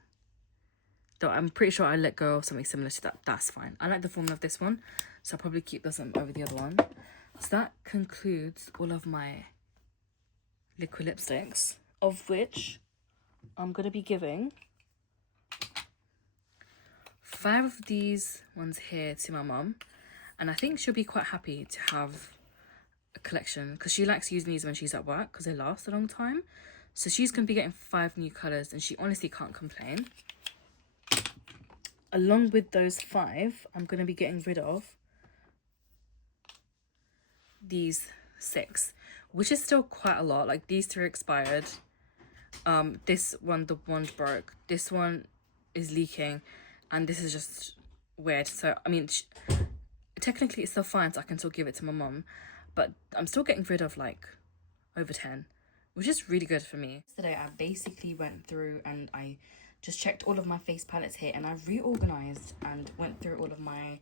though. I'm pretty sure I let go of something similar to that. That's fine. I like the formula of this one, so I'll probably keep this one over the other one. So that concludes all of my liquid lipsticks, of which I'm going to be giving 5 of these ones here to my mum, and I think she'll be quite happy to have a collection because she likes using these when she's at work because they last a long time. So she's going to be getting 5 new colours and she honestly can't complain. Along with those 5, I'm going to be getting rid of these 6, which is still quite a lot. Like these 3 expired. This one, the wand broke. This one is leaking and this is just weird. So, I mean, technically it's still fine, so I can still give it to my mum. But I'm still getting rid of like over 10. Which is really good for me. Today I basically went through and I just checked all of my face palettes here and I reorganized and went through all of my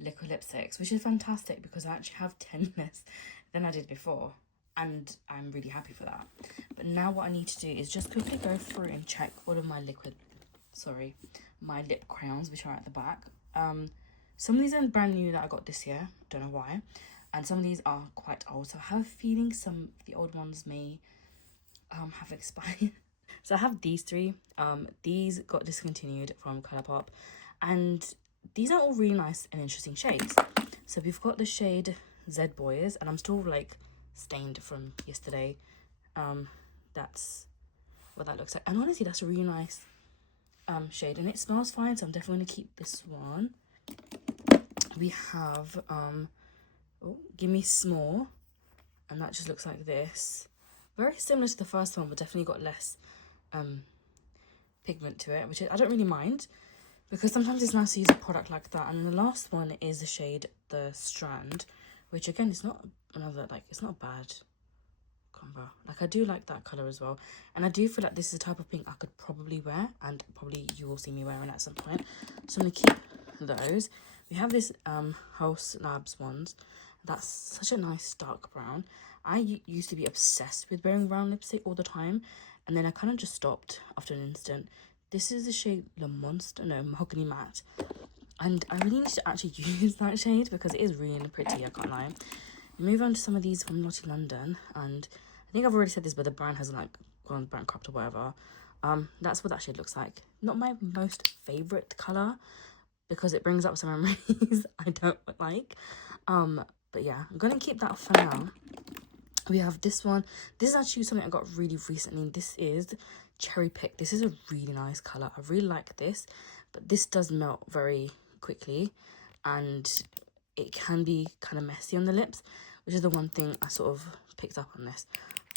liquid lipsticks, which is fantastic because I actually have 10 less than I did before and I'm really happy for that. But now what I need to do is just quickly go through and check all of my my lip crayons, which are at the back. Some of these are brand new that I got this year, don't know why, and some of these are quite old, so I have a feeling some of the old ones may have expired. So I have these 3. These got discontinued from Colourpop and these are all really nice and interesting shades. So we've got the shade Z Boys and I'm still like stained from yesterday. That's what that looks like, and honestly that's a really nice shade and it smells fine, so I'm definitely going to keep this one. We have Gimme Small, and that just looks like this. Very similar to the first one, but definitely got less pigment to it, which I don't really mind because sometimes it's nice to use a product like that. And the last one is the shade The Strand, which again is not another, like, it's not bad combo. Like, I do like that colour as well, and I do feel like this is a type of pink I could probably wear, and probably you will see me wearing at some point, so I'm going to keep those. We have this House Labs ones. That's such a nice dark brown. I used to be obsessed with wearing brown lipstick all the time, and then I kind of just stopped after an instant. This is the shade Mahogany Matte, and I really need to actually use that shade because it is really pretty, I can't lie. Move on to some of these from Naughty London, and I think I've already said this, but the brand has like gone bankrupt or whatever. That's what that shade looks like. Not my most favourite colour because it brings up some memories I don't like. But yeah, I'm gonna keep that for now. We have this one. This is actually something I got really recently. This is Cherry Pick. This is a really nice colour. I really like this, but this does melt very quickly and it can be kind of messy on the lips, which is the one thing I sort of picked up on this.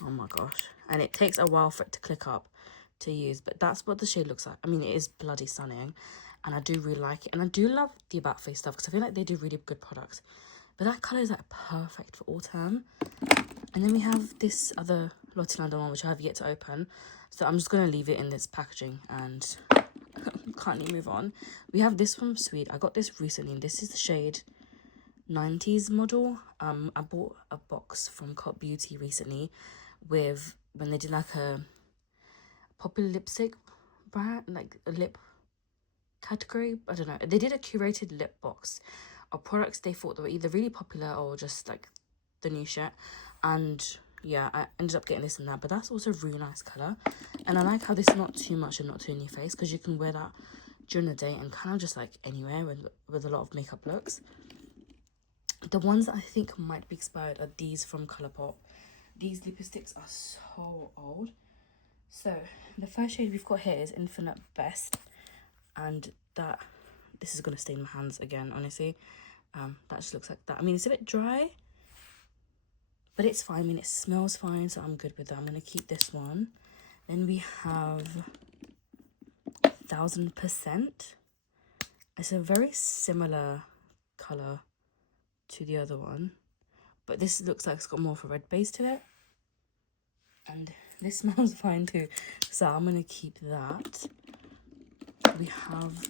Oh my gosh. And it takes a while for it to click up to use, but that's what the shade looks like. I mean, it is bloody stunning and I do really like it. And I do love the About Face stuff because I feel like they do really good products. But that colour is like perfect for autumn. And then we have this other Naughty London one, which I have yet to open. So I'm just going to leave it in this packaging and can't move on. We have this from Sweet. I got this recently. And this is the shade 90s model. I bought a box from Cot Beauty recently with, when they did like a popular lipstick brand, like a lip category. I don't know. They did a curated lip box of products they thought that were either really popular or just like the new shit. And yeah, I ended up getting this and that, but that's also a really nice colour. And I like how this is not too much and not too in your face, because you can wear that during the day and kind of just like anywhere with a lot of makeup looks. The ones that I think might be expired are these from Colourpop. These lipsticks are so old. So the first shade we've got here is Infinite Best, and this is going to stain my hands again, honestly. That just looks like that. I mean, it's a bit dry, but it's fine. I mean, it smells fine, so I'm good with that. I'm going to keep this one. Then we have 1000%. It's a very similar colour to the other one, but this looks like it's got more of a red base to it. And this smells fine too, so I'm going to keep that. We have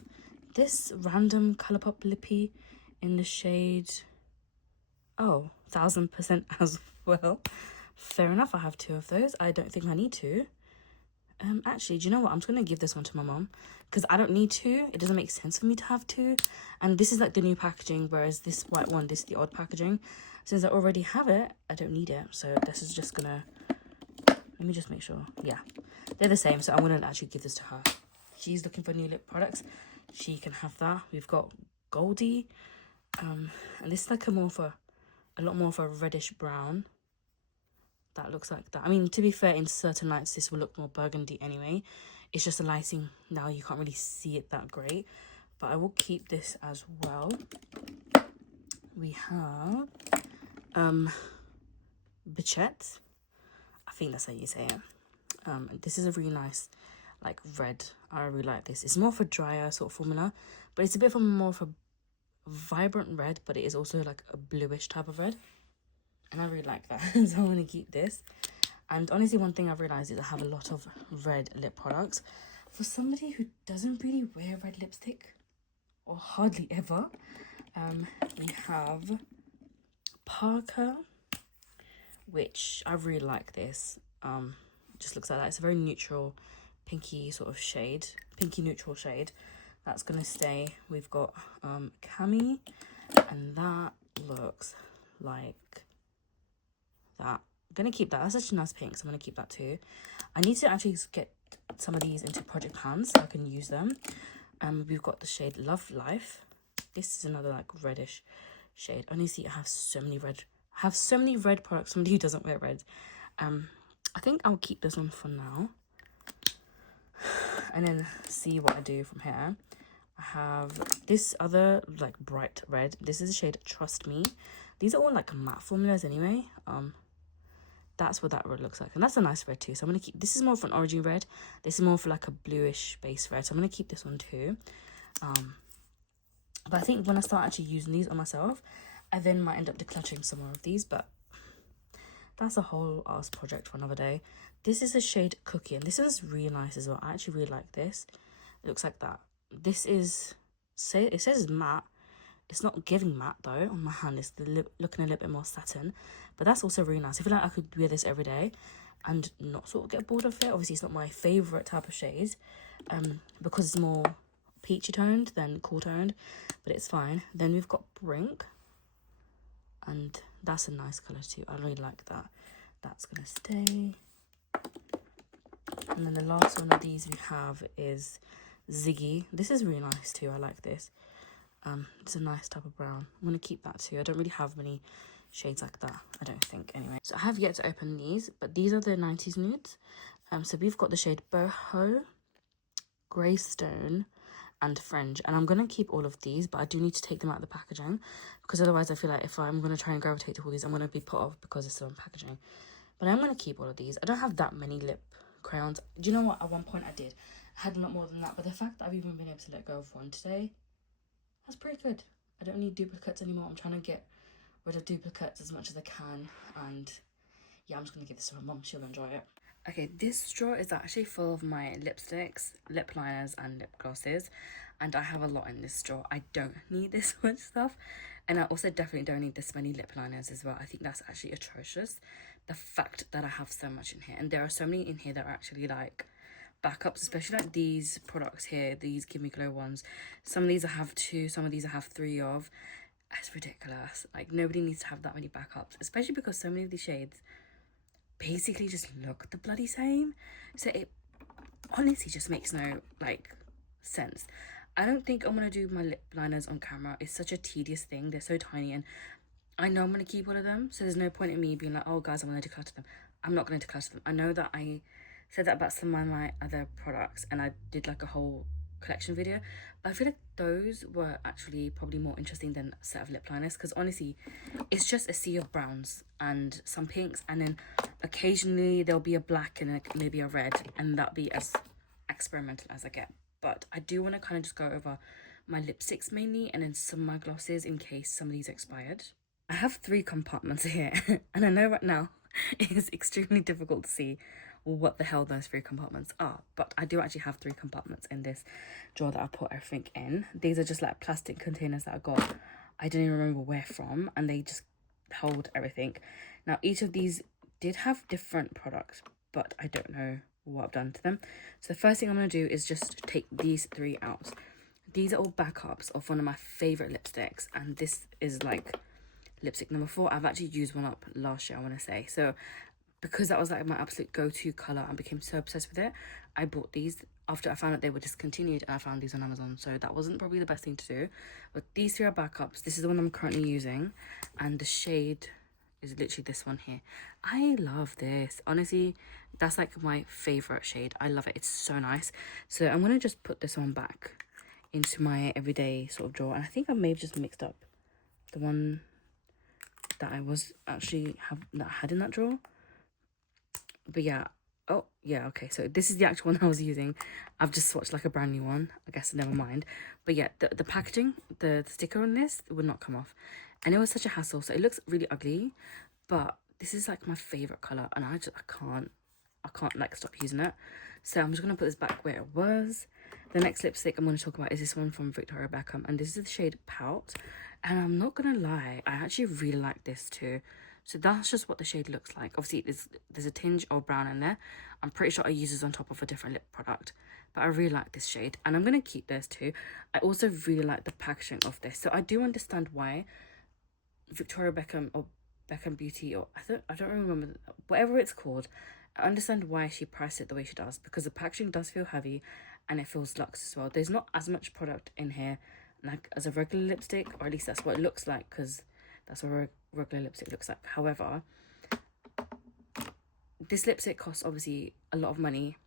this random Colourpop lippy in the shade 1000% as well. Fair enough, I have 2 of those. I don't think I need to. Actually, do you know what? I'm just going to give this one to my mom because I don't need to. It doesn't make sense for me to have 2. And this is like the new packaging, whereas this white one, this is the old packaging. Since I already have it, I don't need it. So this is just going to... Let me just make sure. Yeah, they're the same. So I'm going to actually give this to her. She's looking for new lip products. she can have that. We've got Goldie, and this is like a lot more of a reddish brown. That looks like that. I mean, to be fair, in certain lights this will look more burgundy anyway. It's just the lighting now, you can't really see it that great, but I will keep this as well. We have Bichette, I think that's how you say it. This is a really nice like red. I really like this. It's more of a drier sort of formula, but it's a bit more of a vibrant red, but it is also like a bluish type of red, and I really like that. So I'm going to keep this. And honestly, one thing I've realized is I have a lot of red lip products. For somebody who doesn't really wear red lipstick, or hardly ever, we have Parker, which I really like this. Just looks like that. It's a very neutral pinky sort of shade, pinky neutral shade. That's gonna stay. We've got Cami, and that looks like that. I'm gonna keep that. That's such a nice pink, so I'm gonna keep that too. I need to actually get some of these into project pans so I can use them. We've got the shade Love Life. This is another like reddish shade. Honestly, I have so many red products. Somebody who doesn't wear red. I think I'll keep this one for now, and then see what I do from here. I have this other like bright red. This is the shade Trust Me. These are all like matte formulas anyway. That's what that red looks like, and that's a nice red too. So I'm gonna keep this. Is more for an orangey red. This is more for like a bluish base red, so I'm gonna keep this one too. But I think when I start actually using these on myself, I then might end up decluttering some more of these, but that's a whole ass project for another day. This is a shade Cookie, and this is really nice as well. I actually really like this. It looks like that. This is, it says matte. It's not giving matte though on my hand. It's looking a little bit more satin, but that's also really nice. I feel like I could wear this every day and not sort of get bored of it. Obviously, it's not my favourite type of shade, because it's more peachy toned than cool toned, but it's fine. Then we've got Brink, and that's a nice colour too. I really like that. That's gonna stay. And then the last one of these we have is Ziggy. This is really nice too. I like this. It's a nice type of brown. I'm gonna keep that too. I don't really have many shades like that, I don't think, anyway. So I have yet to open these, but these are the 90s nudes. So we've got the shade Boho, Greystone, and Fringe, and I'm gonna keep all of these, but I do need to take them out of the packaging, because otherwise I feel like if I'm gonna try and gravitate to all these, I'm gonna be put off because it's still in packaging. But I'm gonna keep all of these. I don't have that many lip crayons. Do you know what? At one point I did. I had a lot more than that, but the fact that I've even been able to let go of one today, that's pretty good. I don't need duplicates anymore. I'm trying to get rid of duplicates as much as I can, and yeah, I'm just gonna give this to my mum. She'll enjoy it. Okay, this drawer is actually full of my lipsticks, lip liners, and lip glosses, and I have a lot in this drawer. I don't need this much stuff, and I also definitely don't need this many lip liners as well. I think that's actually atrocious, the fact that I have so much in here, and there are so many in here that are actually like backups, especially like these products here, these Give Me Glow ones. Some of these I have 2, some of these I have 3 of. It's ridiculous. Like, nobody needs to have that many backups, especially because so many of these shades basically just look the bloody same. So it honestly just makes no like sense. I don't think I'm gonna do my lip liners on camera. It's such a tedious thing. They're so tiny, and I know I'm gonna keep all of them, so there's no point in me being like, oh guys, I'm gonna declutter them. I'm not gonna declutter them. I know that I said that about some of my other products, and I did like a whole collection video, but I feel like those were actually probably more interesting than a set of lip liners, because honestly it's just a sea of browns and some pinks, and then occasionally there'll be a black and maybe a red, and that'll be as experimental as I get. But I do want to kind of just go over my lipsticks mainly, and then some of my glosses in case some of these expired. I have 3 compartments here and I know right now it is extremely difficult to see what the hell those 3 compartments are, but I do actually have 3 compartments in this drawer that I put everything in. These are just like plastic containers that I got, I don't even remember where from, and they just hold everything. Now each of these did have different products, but I don't know what I've done to them. So the first thing I'm going to do is just take these 3 out. These are all backups of one of my favorite lipsticks, and this is like lipstick number 4. I've actually used one up last year, I want to say. So because that was like my absolute go-to color and became so obsessed with it, I bought these after I found out they were discontinued, and I found these on Amazon. So that wasn't probably the best thing to do, but these three are backups. This is the one I'm currently using, and the shade is literally this one here. I love this, honestly. That's like my favorite shade. I love it. It's so nice. So I'm gonna just put this one back into my everyday sort of drawer, and I think I may have just mixed up the one that I was actually had in that drawer. But yeah, oh yeah, okay, so this is the actual one I was using. I've just swatched like a brand new one, I guess, never mind. But yeah, the packaging, the sticker on this would not come off, and it was such a hassle. So it looks really ugly, but this is like my favorite color, and I can't like stop using it. So I'm just gonna put this back where it was. The next lipstick I'm going to talk about is this one from Victoria Beckham, and this is the shade Pout. And I'm not gonna lie, I actually really like this too. So that's just what the shade looks like. Obviously, there's a tinge of brown in there. I'm pretty sure I use this on top of a different lip product, but I really like this shade, and I'm gonna keep this too. I also really like the packaging of this. So I do understand why Victoria Beckham, or Beckham Beauty, or I don't remember, whatever it's called, I understand why she priced it the way she does, because the packaging does feel heavy and it feels luxe as well. There's not as much product in here like as a regular lipstick, or at least that's what it looks like, because that's what a regular lipstick looks like. However, this lipstick costs obviously a lot of money.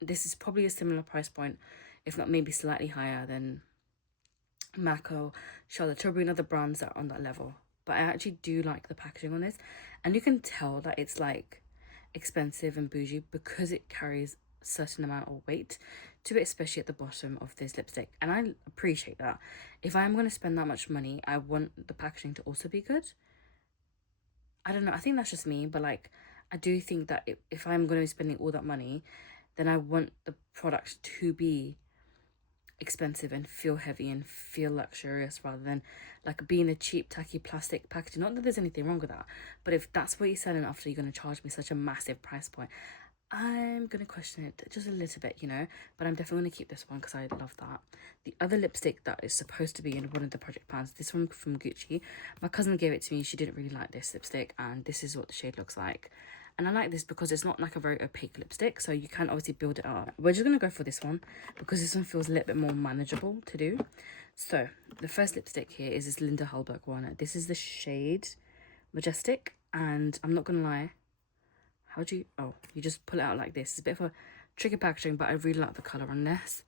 This is probably a similar price point, if not maybe slightly higher than MAC or Charlotte Tilbury and other brands that are on that level. But I actually do like the packaging on this, and you can tell that it's like expensive and bougie because it carries a certain amount of weight to it, especially at the bottom of this lipstick, and I appreciate that. If I'm going to spend that much money, I want the packaging to also be good. I don't know, I think that's just me, but like I do think that if I'm going to be spending all that money, then I want the product to be expensive and feel heavy and feel luxurious, rather than like being a cheap tacky plastic packaging. Not that there's anything wrong with that, but if that's what you're selling after, you're going to charge me such a massive price point, I'm going to question it just a little bit, you know. But I'm definitely going to keep this one because I love that. The other lipstick that is supposed to be in one of the project plans, this one from Gucci, my cousin gave it to me. She didn't really like this lipstick, and this is what the shade looks like. And I like this because it's not like a very opaque lipstick, so you can obviously build it up. We're just going to go for this one because this one feels a little bit more manageable to do. So the first lipstick here is this Linda Hallberg one. This is the shade Majestic, and I'm not going to lie, how do you, oh, you just pull it out like this. It's a bit of a tricky packaging, but I really like the colour on this,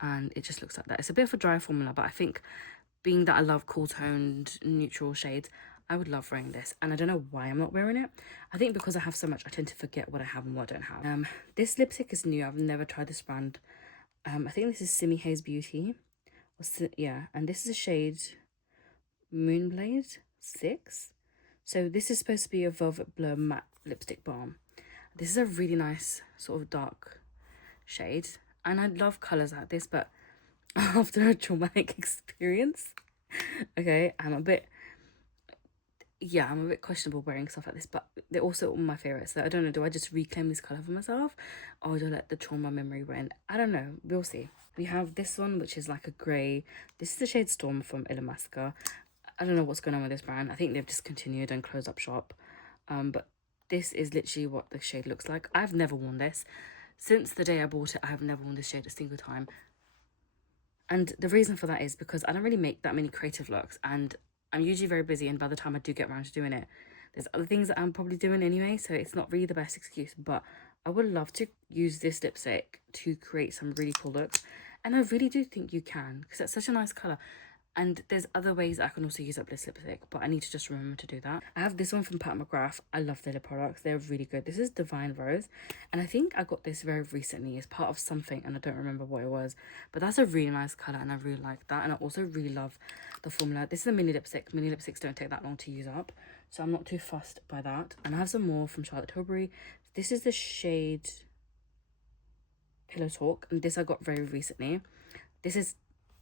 and it just looks like that. It's a bit of a dry formula, but I think being that I love cool toned neutral shades, I would love wearing this, and I don't know why I'm not wearing it. I think because I have so much, I tend to forget what I have and what I don't have. This lipstick is new. I've never tried this brand. I think this is Simi Haze Beauty. Yeah, and this is a shade Moonblade 6. So this is supposed to be a Velvet Blur matte lipstick balm. This is a really nice sort of dark shade, and I love colours like this, but after a traumatic experience, okay, I'm a bit questionable wearing stuff like this, but they're also all my favourites. So I don't know, do I just reclaim this colour for myself, or do I let the trauma memory win? I don't know, we'll see. We have this one, which is like a grey. This is the shade Storm from Illamasqua. I don't know what's going on with this brand. I think they've discontinued and closed up shop. But this is literally what the shade looks like. I've never worn this. Since the day I bought it, I have never worn this shade a single time. And the reason for that is because I don't really make that many creative looks, and I'm usually very busy, and by the time I do get around to doing it, there's other things that I'm probably doing anyway, so it's not really the best excuse. But I would love to use this lipstick to create some really cool looks, and I really do think you can, because it's such a nice colour. And there's other ways I can also use up this lipstick, but I need to just remember to do that. I have this one from Pat McGrath. I love their lip products. They're really good. This is Divine Rose, and I think I got this very recently as part of something, and I don't remember what it was. But that's a really nice colour, and I really like that. And I also really love the formula. This is a mini lipstick. Mini lipsticks don't take that long to use up, so I'm not too fussed by that. And I have some more from Charlotte Tilbury. This is the shade Pillow Talk, and this I got very recently. This is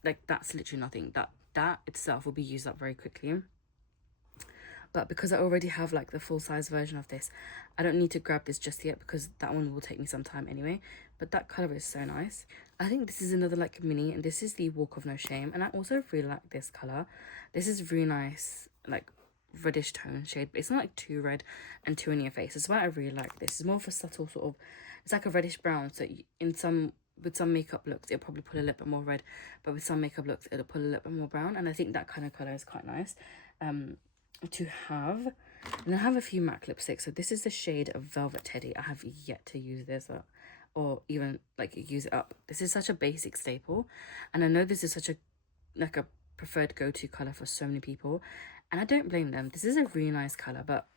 like, that's literally nothing. That itself will be used up very quickly, but because I already have like the full size version of this, I don't need to grab this just yet, because that one will take me some time anyway. But that color is so nice. I think this is another like mini, and this is the Walk of No Shame, and I also really like this color. This is really nice, like reddish tone shade, but it's not like too red and too in your face. That's why I really like this. It's more of a subtle sort of, it's like a reddish brown, so in some, with some makeup looks it'll probably put a little bit more red, but with some makeup looks it'll put a little bit more brown, and I think that kind of color is quite nice to have. And I have a few MAC lipsticks. So this is the shade of Velvet Teddy. I have yet to use this or even like use it up. This is such a basic staple, and I know this is such a like a preferred go-to color for so many people, and I don't blame them. This is a really nice color, but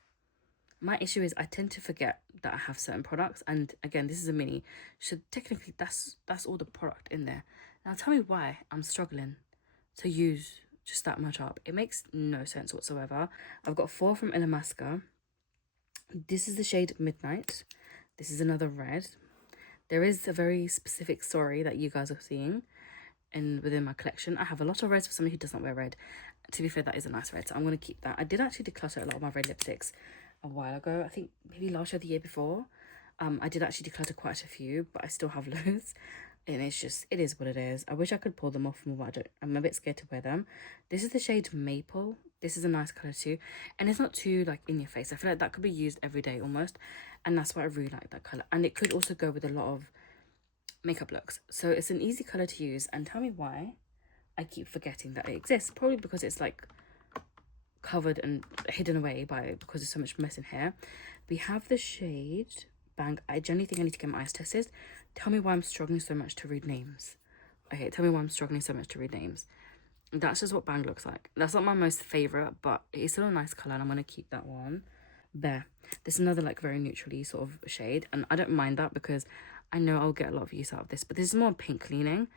my issue is I tend to forget that I have certain products, and again, this is a mini, so technically that's all the product in there. Now tell me why I'm struggling to use just that much up. It makes no sense whatsoever. I've got 4 from Illamasqua. This is the shade Midnight. This is another red. There is a very specific story that you guys are seeing within my collection. I have a lot of reds for somebody who does not wear red. To be fair, that is a nice red, so I'm going to keep that. I did actually declutter a lot of my red lipsticks a while ago. I think maybe last year, the year before. I did actually declutter quite a few, but I still have loads. And it's just, it is what it is. I wish I could pull them off more, but I'm a bit scared to wear them. This is the shade Maple. This is a nice colour too. And it's not too like in your face. I feel like that could be used every day almost. And that's why I really like that colour. And it could also go with a lot of makeup looks. So it's an easy colour to use. And tell me why I keep forgetting that it exists. Probably because it's like covered and hidden away because there's so much mess in here. We have the shade Bang. I generally think I need to get my eyes tested. Tell me why I'm struggling so much to read names. Okay, tell me why I'm struggling so much to read names. That's just what Bang looks like. That's not my most favourite, but it's still a nice colour, and I'm going to keep that one. There. This is another like very neutrally sort of shade, and I don't mind that because I know I'll get a lot of use out of this, but this is more pink leaning,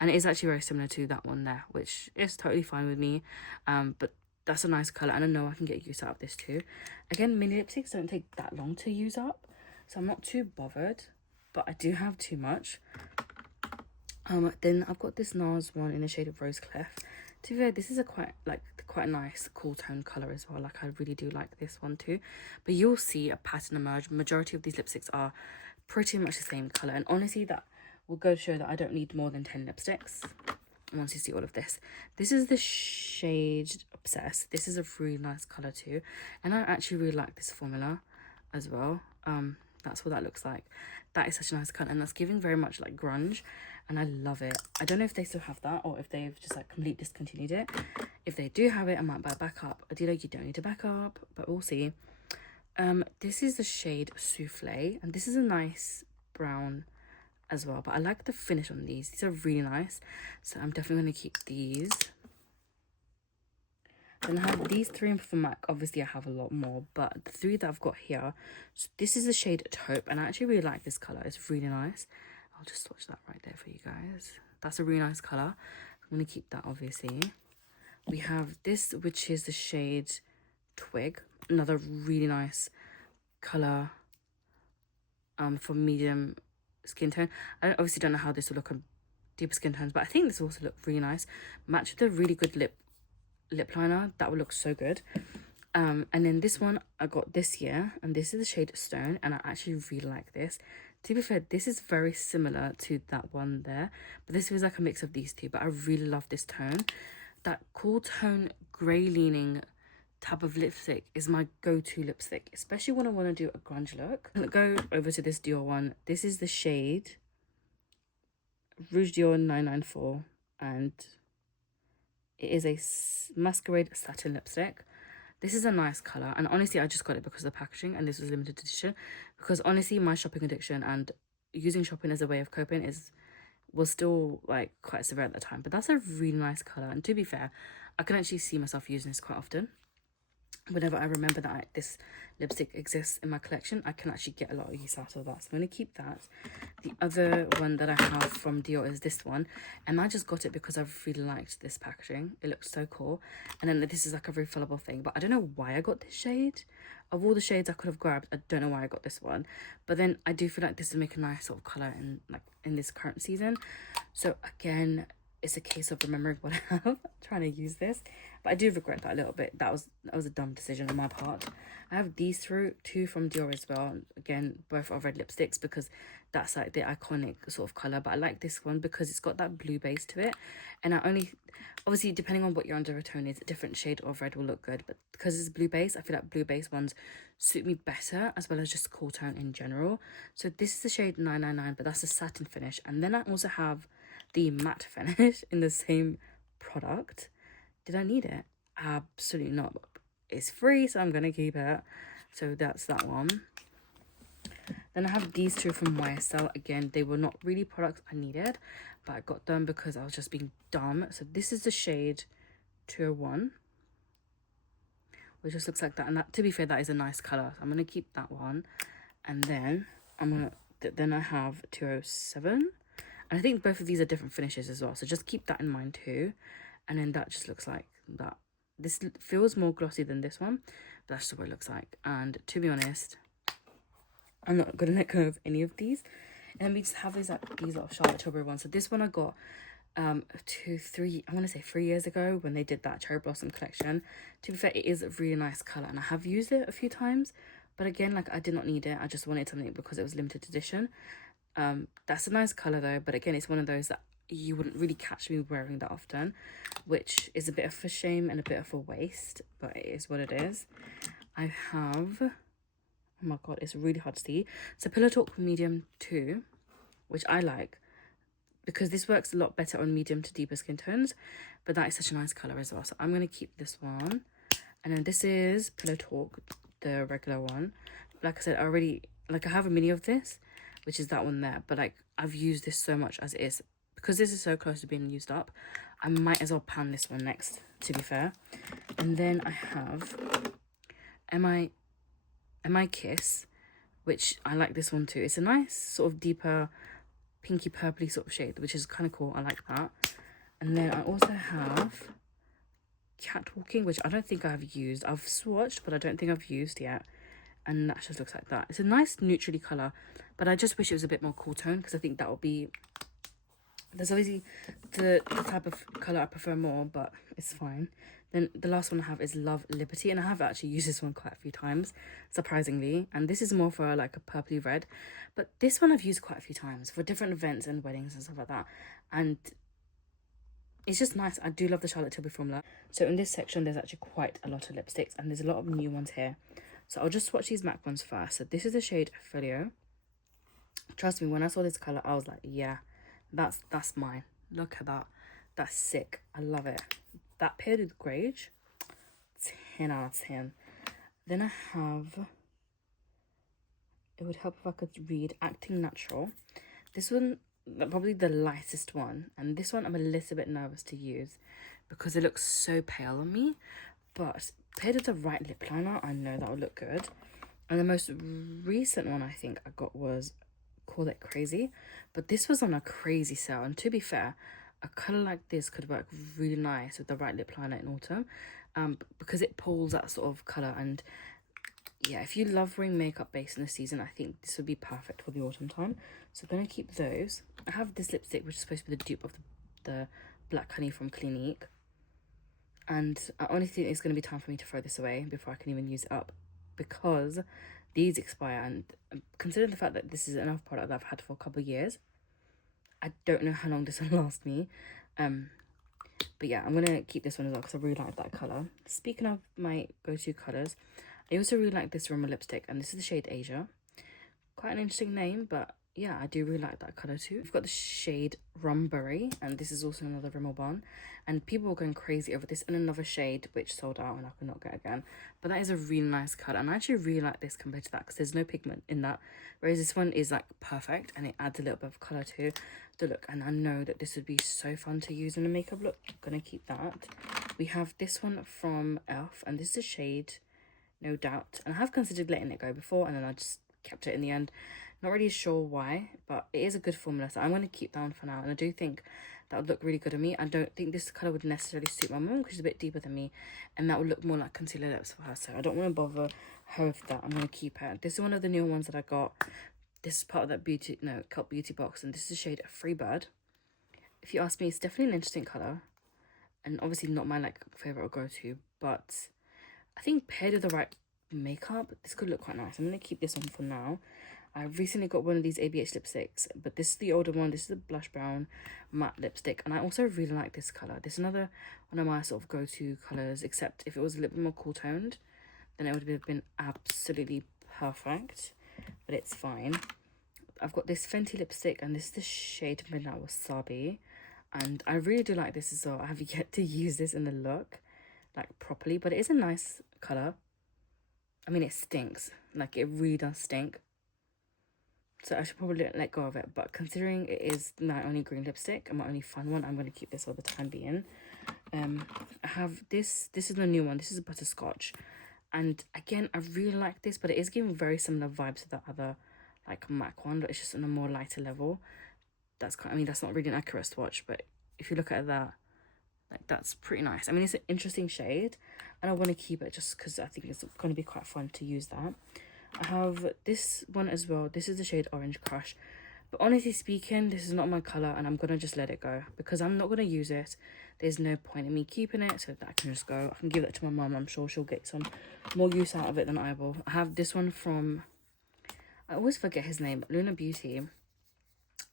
and it is actually very similar to that one there, which is totally fine with me. But that's a nice colour, and I know I can get use out of this too. Again, mini lipsticks don't take that long to use up, so I'm not too bothered, but I do have too much. Then I've got this NARS one in the shade of Rose Clef. To be fair, this is a quite nice cool tone colour as well. Like, I really do like this one too. But you'll see a pattern emerge. Majority of these lipsticks are pretty much the same colour, and honestly that will go to show that I don't need more than 10 lipsticks once you see all of this. This is the shade Obsessed. This is a really nice colour too, and I actually really like this formula as well. That's what that looks like. That is such a nice colour, and that's giving very much like grunge, and I love it. I don't know if they still have that or if they've just like completely discontinued it. If they do have it, I might buy a backup. I do know you don't need a backup, but we'll see. This is the shade Souffle, and this is a nice brown as well, but I like the finish on these. These are really nice, so I'm definitely going to keep these. Then I have these 3 from MAC. Obviously I have a lot more, but the 3 that I've got here, so this is the shade Taupe, and I actually really like this colour. It's really nice. I'll just swatch that right there for you guys. That's a really nice colour. I'm going to keep that, obviously. We have this, which is the shade Twig, another really nice colour for medium skin tone. I obviously don't know how this will look on deeper skin tones, but I think this will also look really nice. Match with a really good lip liner. That would look so good. And then this one I got this year, and this is the shade Stone, and I actually really like this. To be fair, this is very similar to that one there, but this feels like a mix of these two, but I really love this tone. That cool tone grey leaning type of lipstick is my go-to lipstick, especially when I want to do a grunge look. I'll go over to this Dior one. This is the shade Rouge Dior 994, and it is a masquerade satin lipstick. This is a nice colour, and honestly I just got it because of the packaging, and this was limited edition, because honestly my shopping addiction and using shopping as a way of coping was still like quite severe at the time. But that's a really nice colour, and to be fair, I can actually see myself using this quite often. Whenever I remember that this lipstick exists in my collection, I can actually get a lot of use out of that, so I'm going to keep that. The other one that I have from Dior is this one, and I just got it because I really liked this packaging. It looks so cool, and then this is like a refillable thing, but I don't know why I got this shade. Of all the shades I could have grabbed, I don't know why I got this one, but then I do feel like this would make a nice sort of colour in this current season. So again, it's a case of remembering what I have, trying to use this. But I do regret that a little bit. That was a dumb decision on my part. I have these two from Dior as well. Again, both are red lipsticks because that's like the iconic sort of colour. But I like this one because it's got that blue base to it. And obviously, depending on what your undertone is, a different shade of red will look good. But because it's blue base, I feel like blue base ones suit me better, as well as just cool tone in general. So this is the shade 999, but that's a satin finish. And then I also have the matte finish in the same product. Did I need it? Absolutely not. It's free, so I'm gonna keep it. So that's that one. Then I have these two from YSL. Again, they were not really products I needed, but I got them because I was just being dumb. So this is the shade 201, which just looks like that. And that, to be fair, that is a nice color. So I'm gonna keep that one. And then then I have 207. And I think both of these are different finishes as well. So just keep that in mind too. And then that just looks like that. This feels more glossy than this one. But that's just what it looks like. And to be honest, I'm not going to let go of any of these. And we just have these little Charlotte Tilbury ones. So this one I got 3 years ago when they did that Cherry Blossom collection. To be fair, it is a really nice colour. And I have used it a few times. But again, like, I did not need it. I just wanted something because it was limited edition. That's a nice colour though, but again, it's one of those that you wouldn't really catch me wearing that often, which is a bit of a shame and a bit of a waste, but it is what it is. I have, oh my god, it's really hard to see. So Pillow Talk Medium 2, which I like because this works a lot better on medium to deeper skin tones, but that is such a nice colour as well. So I'm going to keep this one. And then this is Pillow Talk, the regular one. Like I said, I have a mini of this, which is that one there, but like, I've used this so much as it is. Because this is so close to being used up, I might as well pan this one next, to be fair. And then I have Am I Kiss, which I like this one too. It's a nice sort of deeper pinky purpley sort of shade, which is kind of cool. I like that. And then I also have Catwalking, which I don't think I have used. I've swatched, but I don't think I've used yet. And that just looks like that. It's a nice neutrally colour, but I just wish it was a bit more cool tone, because I think that would be... There's obviously the type of colour I prefer more, but it's fine. Then the last one I have is Love Liberty, and I have actually used this one quite a few times, surprisingly. And this is more for like a purpley red, but this one I've used quite a few times for different events and weddings and stuff like that. And it's just nice. I do love the Charlotte Tilbury formula. So in this section, there's actually quite a lot of lipsticks, and there's a lot of new ones here. So I'll just swatch these MAC ones first. So this is the shade Folio. Trust me, when I saw this colour, I was like, yeah, that's mine. Look at that. That's sick. I love it. That paired with Grage, 10 out of 10. Then I have, it would help if I could read Acting Natural. This one, probably the lightest one. And this one I'm a little bit nervous to use because it looks so pale on me. But paired with the right lip liner, I know that would look good. And the most recent one I think I got was Call It Crazy. But this was on a crazy sale. And to be fair, a colour like this could work really nice with the right lip liner in autumn. Because it pulls that sort of colour. And yeah, if you love wearing makeup base in the season, I think this would be perfect for the autumn time. So I'm going to keep those. I have this lipstick, which is supposed to be the dupe of the Black Honey from Clinique. And I only think it's going to be time for me to throw this away before I can even use it up, because these expire. And considering the fact that this is another product that I've had for a couple of years, I don't know how long this will last me. But yeah, I'm going to keep this one as well because I really like that colour. Speaking of my go-to colours, I also really like this Rimmel lipstick, and this is the shade Asia. Quite an interesting name, but yeah, I do really like that colour too. We've got the shade Rumberry, and this is also another Rimmel one. And people were going crazy over this in another shade, which sold out and I could not get again. But that is a really nice colour, and I actually really like this compared to that because there's no pigment in that. Whereas this one is like perfect, and it adds a little bit of colour to the look. And I know that this would be so fun to use in a makeup look. I'm gonna keep that. We have this one from e.l.f. and this is the shade No Doubt. And I have considered letting it go before, and then I just kept it in the end. Not really sure why, but it is a good formula, so I'm going to keep that one for now. And I do think that would look really good on me. I don't think this colour would necessarily suit my mum because she's a bit deeper than me, and that would look more like concealer lips for her, so I don't want to bother her with that. I'm going to keep her. This is one of the newer ones that I got. This is part of that Cult Beauty box, and this is the shade Freebird. if you ask me, it's definitely an interesting colour. And obviously not my like favourite or go-to, but I think paired with the right makeup, this could look quite nice. I'm going to keep this on for now. I recently got one of these ABH lipsticks, but this is the older one. This is a blush brown matte lipstick, and I also really like this colour. This is another one of my sort of go-to colours, except if it was a little bit more cool toned, then it would have been absolutely perfect, but it's fine. I've got this Fenty lipstick, and this is the shade Midnight Wasabi, and I really do like this as well. I have yet to use this in the look, like properly, but it is a nice colour. I mean, it stinks, like it really does stink, so I should probably let go of it, but considering it is my only green lipstick and my only fun one, I'm going to keep this all the time being. I have this is the new one. This is a butterscotch, and again, I really like this, but it is giving very similar vibes to the other like MAC one, but it's just on a more lighter level. That's kind, I mean, that's not really an accurate swatch, but if you look at that, like that's pretty nice. I mean, it's an interesting shade, and I want to keep it just because I think it's going to be quite fun to use that. I have this one as well. This is the shade Orange Crush, but honestly speaking, this is not my color, and I'm gonna just let it go because I'm not gonna use it. There's no point in me keeping it, so that I can just go. I can give that to my mum. I'm sure she'll get some more use out of it than I will. I have this one from, I always forget his name, Luna Beauty.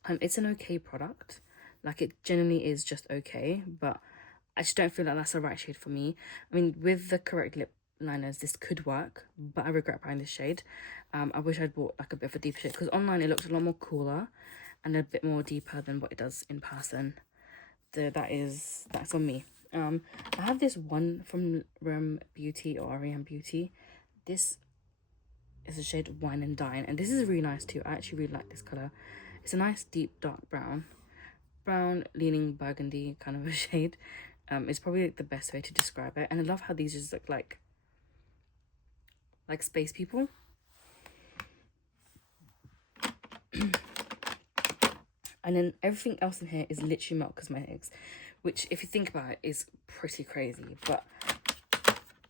It's an okay product. Like, it genuinely is just okay, but I just don't feel like that's the right shade for me. I mean, with the correct lip liners, this could work, but I regret buying this shade. I wish I'd bought like a bit of a deeper shade, because online it looks a lot more cooler and a bit more deeper than what it does in person. That's on me. I have this one from REM Beauty or REM Beauty. This is the shade Wine and Dine, and this is really nice too. I actually really like this color. It's a nice deep dark brown leaning burgundy kind of a shade. It's probably like the best way to describe it, and I love how these just look like space people. And then everything else in here is literally Milk Cosmetics, which, if you think about it, is pretty crazy. But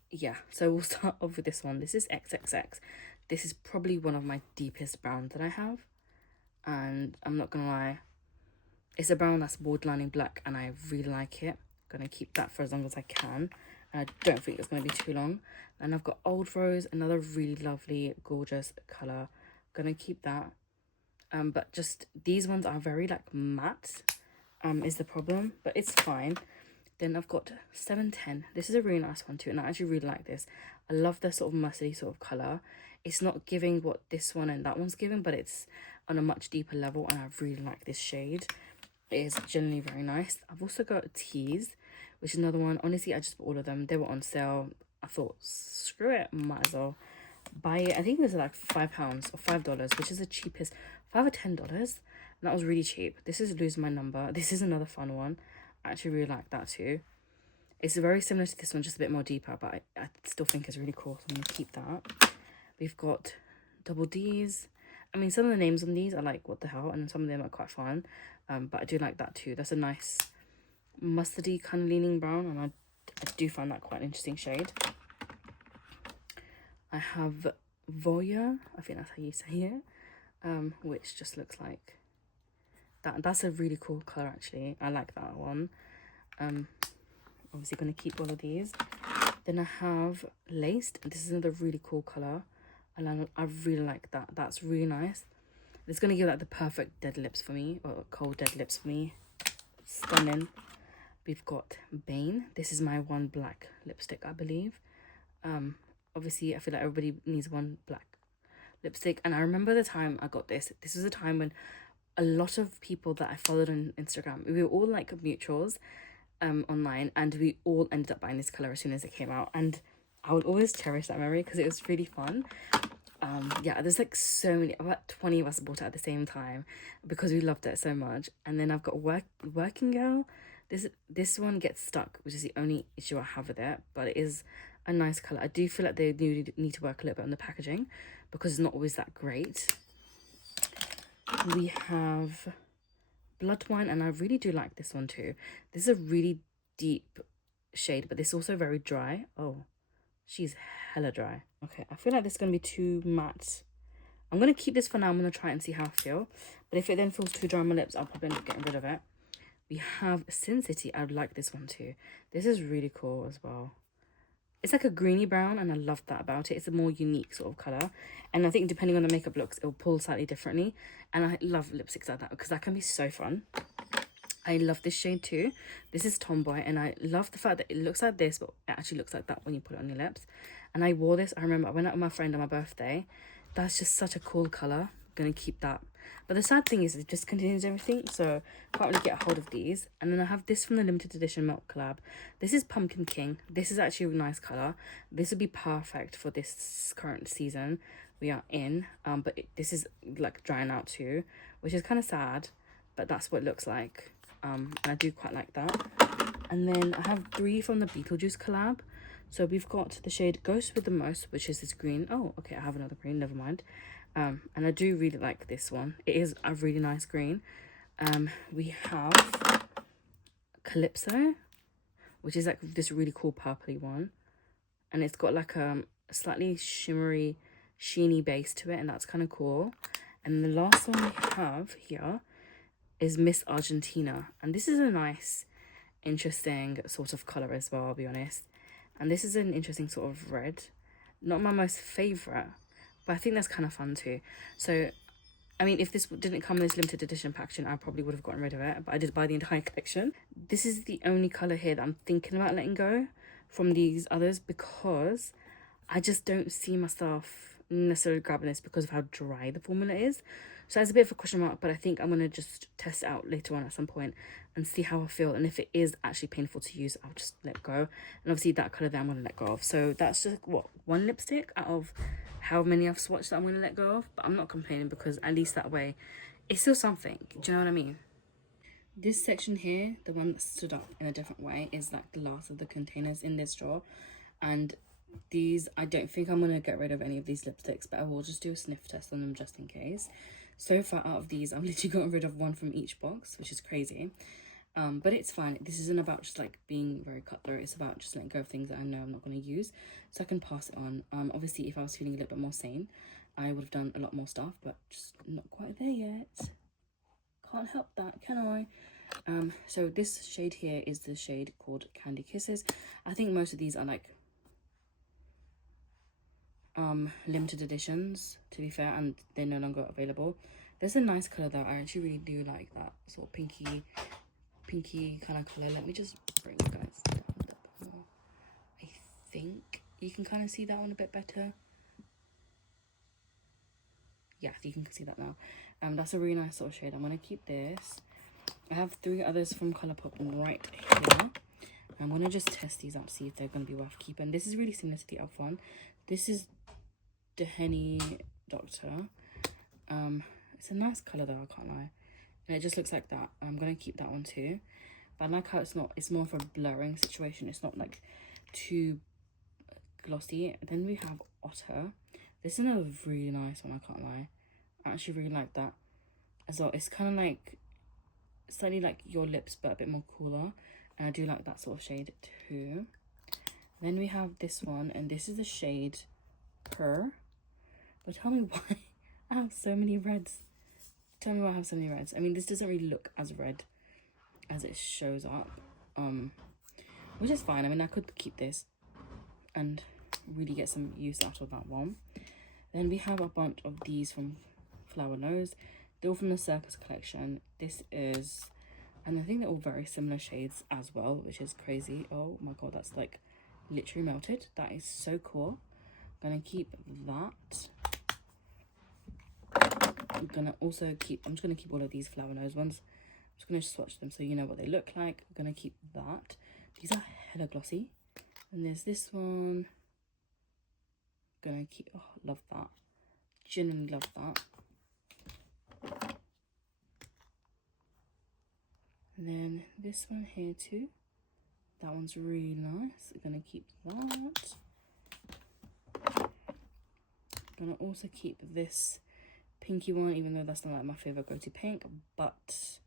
yeah, so we'll start off with this one. This is XXX. This is probably one of my deepest browns that I have, and I'm not gonna lie, it's a brown that's borderlining black, and I really like it. I'm gonna keep that for as long as I can. I don't think it's going to be too long. And I've got Old Rose, another really lovely, gorgeous colour. Gonna keep that. But just these ones are very like matte, is the problem, but it's fine. Then I've got 710. This is a really nice one too, and I actually really like this. I love the sort of mustardy sort of colour. It's not giving what this one and that one's giving, but it's on a much deeper level, and I really like this shade. It is generally very nice. I've also got Tease, which is another one. Honestly, I just bought all of them. They were on sale. I thought, screw it, might as well buy it. I think it was like £5 or $5, which is the cheapest. $5 or $10, and that was really cheap. This is Lose My Number. This is another fun one. I actually really like that too. It's very similar to this one, just a bit more deeper, but I still think it's really cool, so I'm gonna keep that. We've got Double D's. I mean, some of the names on these are like, what the hell, and some of them are quite fun. But I do like that too. That's a nice mustardy kind of leaning brown, and I do find that quite an interesting shade. I have Voya, I think that's how you say it, which just looks like that. That's a really cool colour actually. I like that one. Obviously going to keep all of these. Then I have Laced. This is another really cool colour, and I really like that. That's really nice. It's going to give like the perfect dead lips for me, or cold dead lips for me. Stunning. We've got Bane. This is my one black lipstick, I believe. Obviously, I feel like everybody needs one black lipstick. And I remember the time I got this. This was a time when a lot of people that I followed on Instagram, we were all like mutuals online, and we all ended up buying this colour as soon as it came out. And I would always cherish that memory because it was really fun. Yeah, there's like so many, about 20 of us bought it at the same time because we loved it so much. And then I've got Working Girl. This one gets stuck, which is the only issue I have with it, but it is a nice colour. I do feel like they do need to work a little bit on the packaging because it's not always that great. We have Blood Wine, and I really do like this one too. This is a really deep shade, but this is also very dry. Oh, she's hella dry. Okay, I feel like this is going to be too matte. I'm going to keep this for now. I'm going to try it and see how I feel. But if it then feels too dry on my lips, I'll probably end up getting rid of it. We have Sin City. I like this one too. This is really cool as well. It's like a greeny brown, and I love that about it. It's a more unique sort of colour. And I think depending on the makeup looks, it'll pull slightly differently. And I love lipsticks like that because that can be so fun. I love this shade too. This is Tomboy, and I love the fact that it looks like this, but it actually looks like that when you put it on your lips. And I wore this, I remember I went out with my friend on my birthday. That's just such a cool colour. I'm going to keep that. But the sad thing is it discontinues everything, so I can't really get a hold of these. And then I have this from the limited edition Milk collab. This is Pumpkin King. This is actually a nice colour. This would be perfect for this current season we are in. But this is like drying out too, which is kind of sad, but that's what it looks like. And I do quite like that. And then I have 3 from the Beetlejuice collab. So we've got the shade Ghost with the Most, which is this green. Oh, okay, I have another green, never mind. And I do really like this one. It is a really nice green. We have Calypso, which is like this really cool purpley one. And it's got like a slightly shimmery, sheeny base to it, and that's kind of cool. And the last one we have here is Miss Argentina. And this is a nice, interesting sort of colour as well, I'll be honest. And this is an interesting sort of red. Not my most favourite, but I think that's kind of fun too. So, I mean, if this didn't come in this limited edition packaging, I probably would have gotten rid of it. But I did buy the entire collection. This is the only colour here that I'm thinking about letting go from these others, because I just don't see myself necessarily grabbing this because of how dry the formula is. So that's a bit of a question mark, but I think I'm going to just test it out later on at some point and see how I feel. And if it is actually painful to use, I'll just let go. And obviously that colour there I'm going to let go of. So that's just, what, 1 lipstick out of how many I've swatched that I'm going to let go of. But I'm not complaining, because at least that way, it's still something. Do you know what I mean? This section here, the one that stood up in a different way, is like the last of the containers in this drawer. And these, I don't think I'm going to get rid of any of these lipsticks, but I will just do a sniff test on them just in case. So far out of these, I've literally gotten rid of 1 from each box, which is crazy. But it's fine. This isn't about just like being very cutthroat. It's about just letting go of things that I know I'm not going to use, so I can pass it on. Obviously, if I was feeling a little bit more sane, I would have done a lot more stuff, but just not quite there yet. Can't help that, can I? So this shade here is the shade called Candy Kisses. I think most of these are like limited editions, to be fair, and they're no longer available. There's a nice color though. I actually really do like that sort of pinky kind of color. Let me just bring you guys down a bit more. I think you can kind of see that one a bit better. Yeah, you can see that now. That's a really nice sort of shade. I'm gonna keep this. I have 3 others from Colourpop right here. I'm gonna just test these out, see if they're gonna be worth keeping. This is really similar to the other one. This is the Henny Doctor. It's a nice color though, I can't lie, and it just looks like that. I'm gonna keep that one too, but I like how it's more of a blurring situation. It's not like too glossy. Then we have Otter. This is a really nice one, I can't lie. I actually really like that as well. It's kind of like slightly like your lips, but a bit more cooler, and I do like that sort of shade too. Then we have this one, and this is the shade Purr. But tell me why I have so many reds. Tell me why I have so many reds. I mean, this doesn't really look as red as it shows up, which is fine. I mean, I could keep this and really get some use out of that one. Then we have a bunch of these from Flower Nose. They're all from the Circus collection. This is, and I think they're all very similar shades as well, which is crazy. Oh my god, that's like literally melted. That is so cool. I'm gonna keep that. I'm just gonna keep all of these Flower Nose ones. I'm just gonna swatch them so you know what they look like. I'm gonna keep that. These are hella glossy. And there's this one. I'm gonna keep, oh, love that. Genuinely love that. And then this one here too. That one's really nice. I'm gonna keep that. I'm gonna also keep this pinky one, even though that's not like my favorite go-to pink, but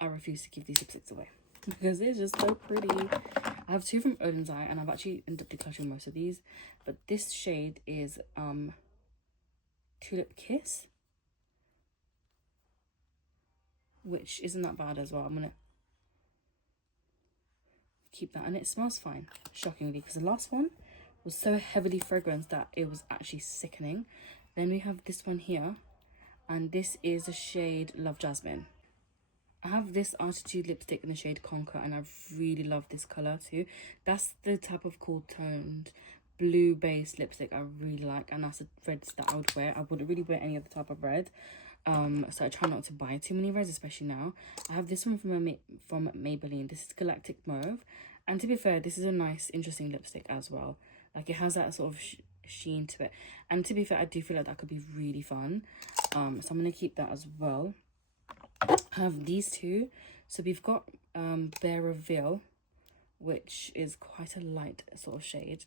I refuse to give these lipsticks away because they're just so pretty. I have 2 from Odin's Eye, and I've actually ended up decluttering most of these, but this shade is Tulip Kiss, which isn't that bad as well. I'm gonna keep that, and it smells fine, shockingly, because the last one was so heavily fragranced that it was actually sickening. Then we have this one here, and this is the shade Love Jasmine. I have this Attitude lipstick in the shade Conquer, and I really love this colour too. That's the type of cool toned blue based lipstick I really like, and that's a red that I would wear. I wouldn't really wear any other type of red, so I try not to buy too many reds, especially now. I have this one from Maybelline. This is Galactic Mauve, and to be fair, this is a nice interesting lipstick as well. Like, it has that sort of sheen to it, and to be fair, I do feel like that could be really fun. So I'm gonna keep that as well. I have these two. So we've got Bare Reveal, which is quite a light sort of shade.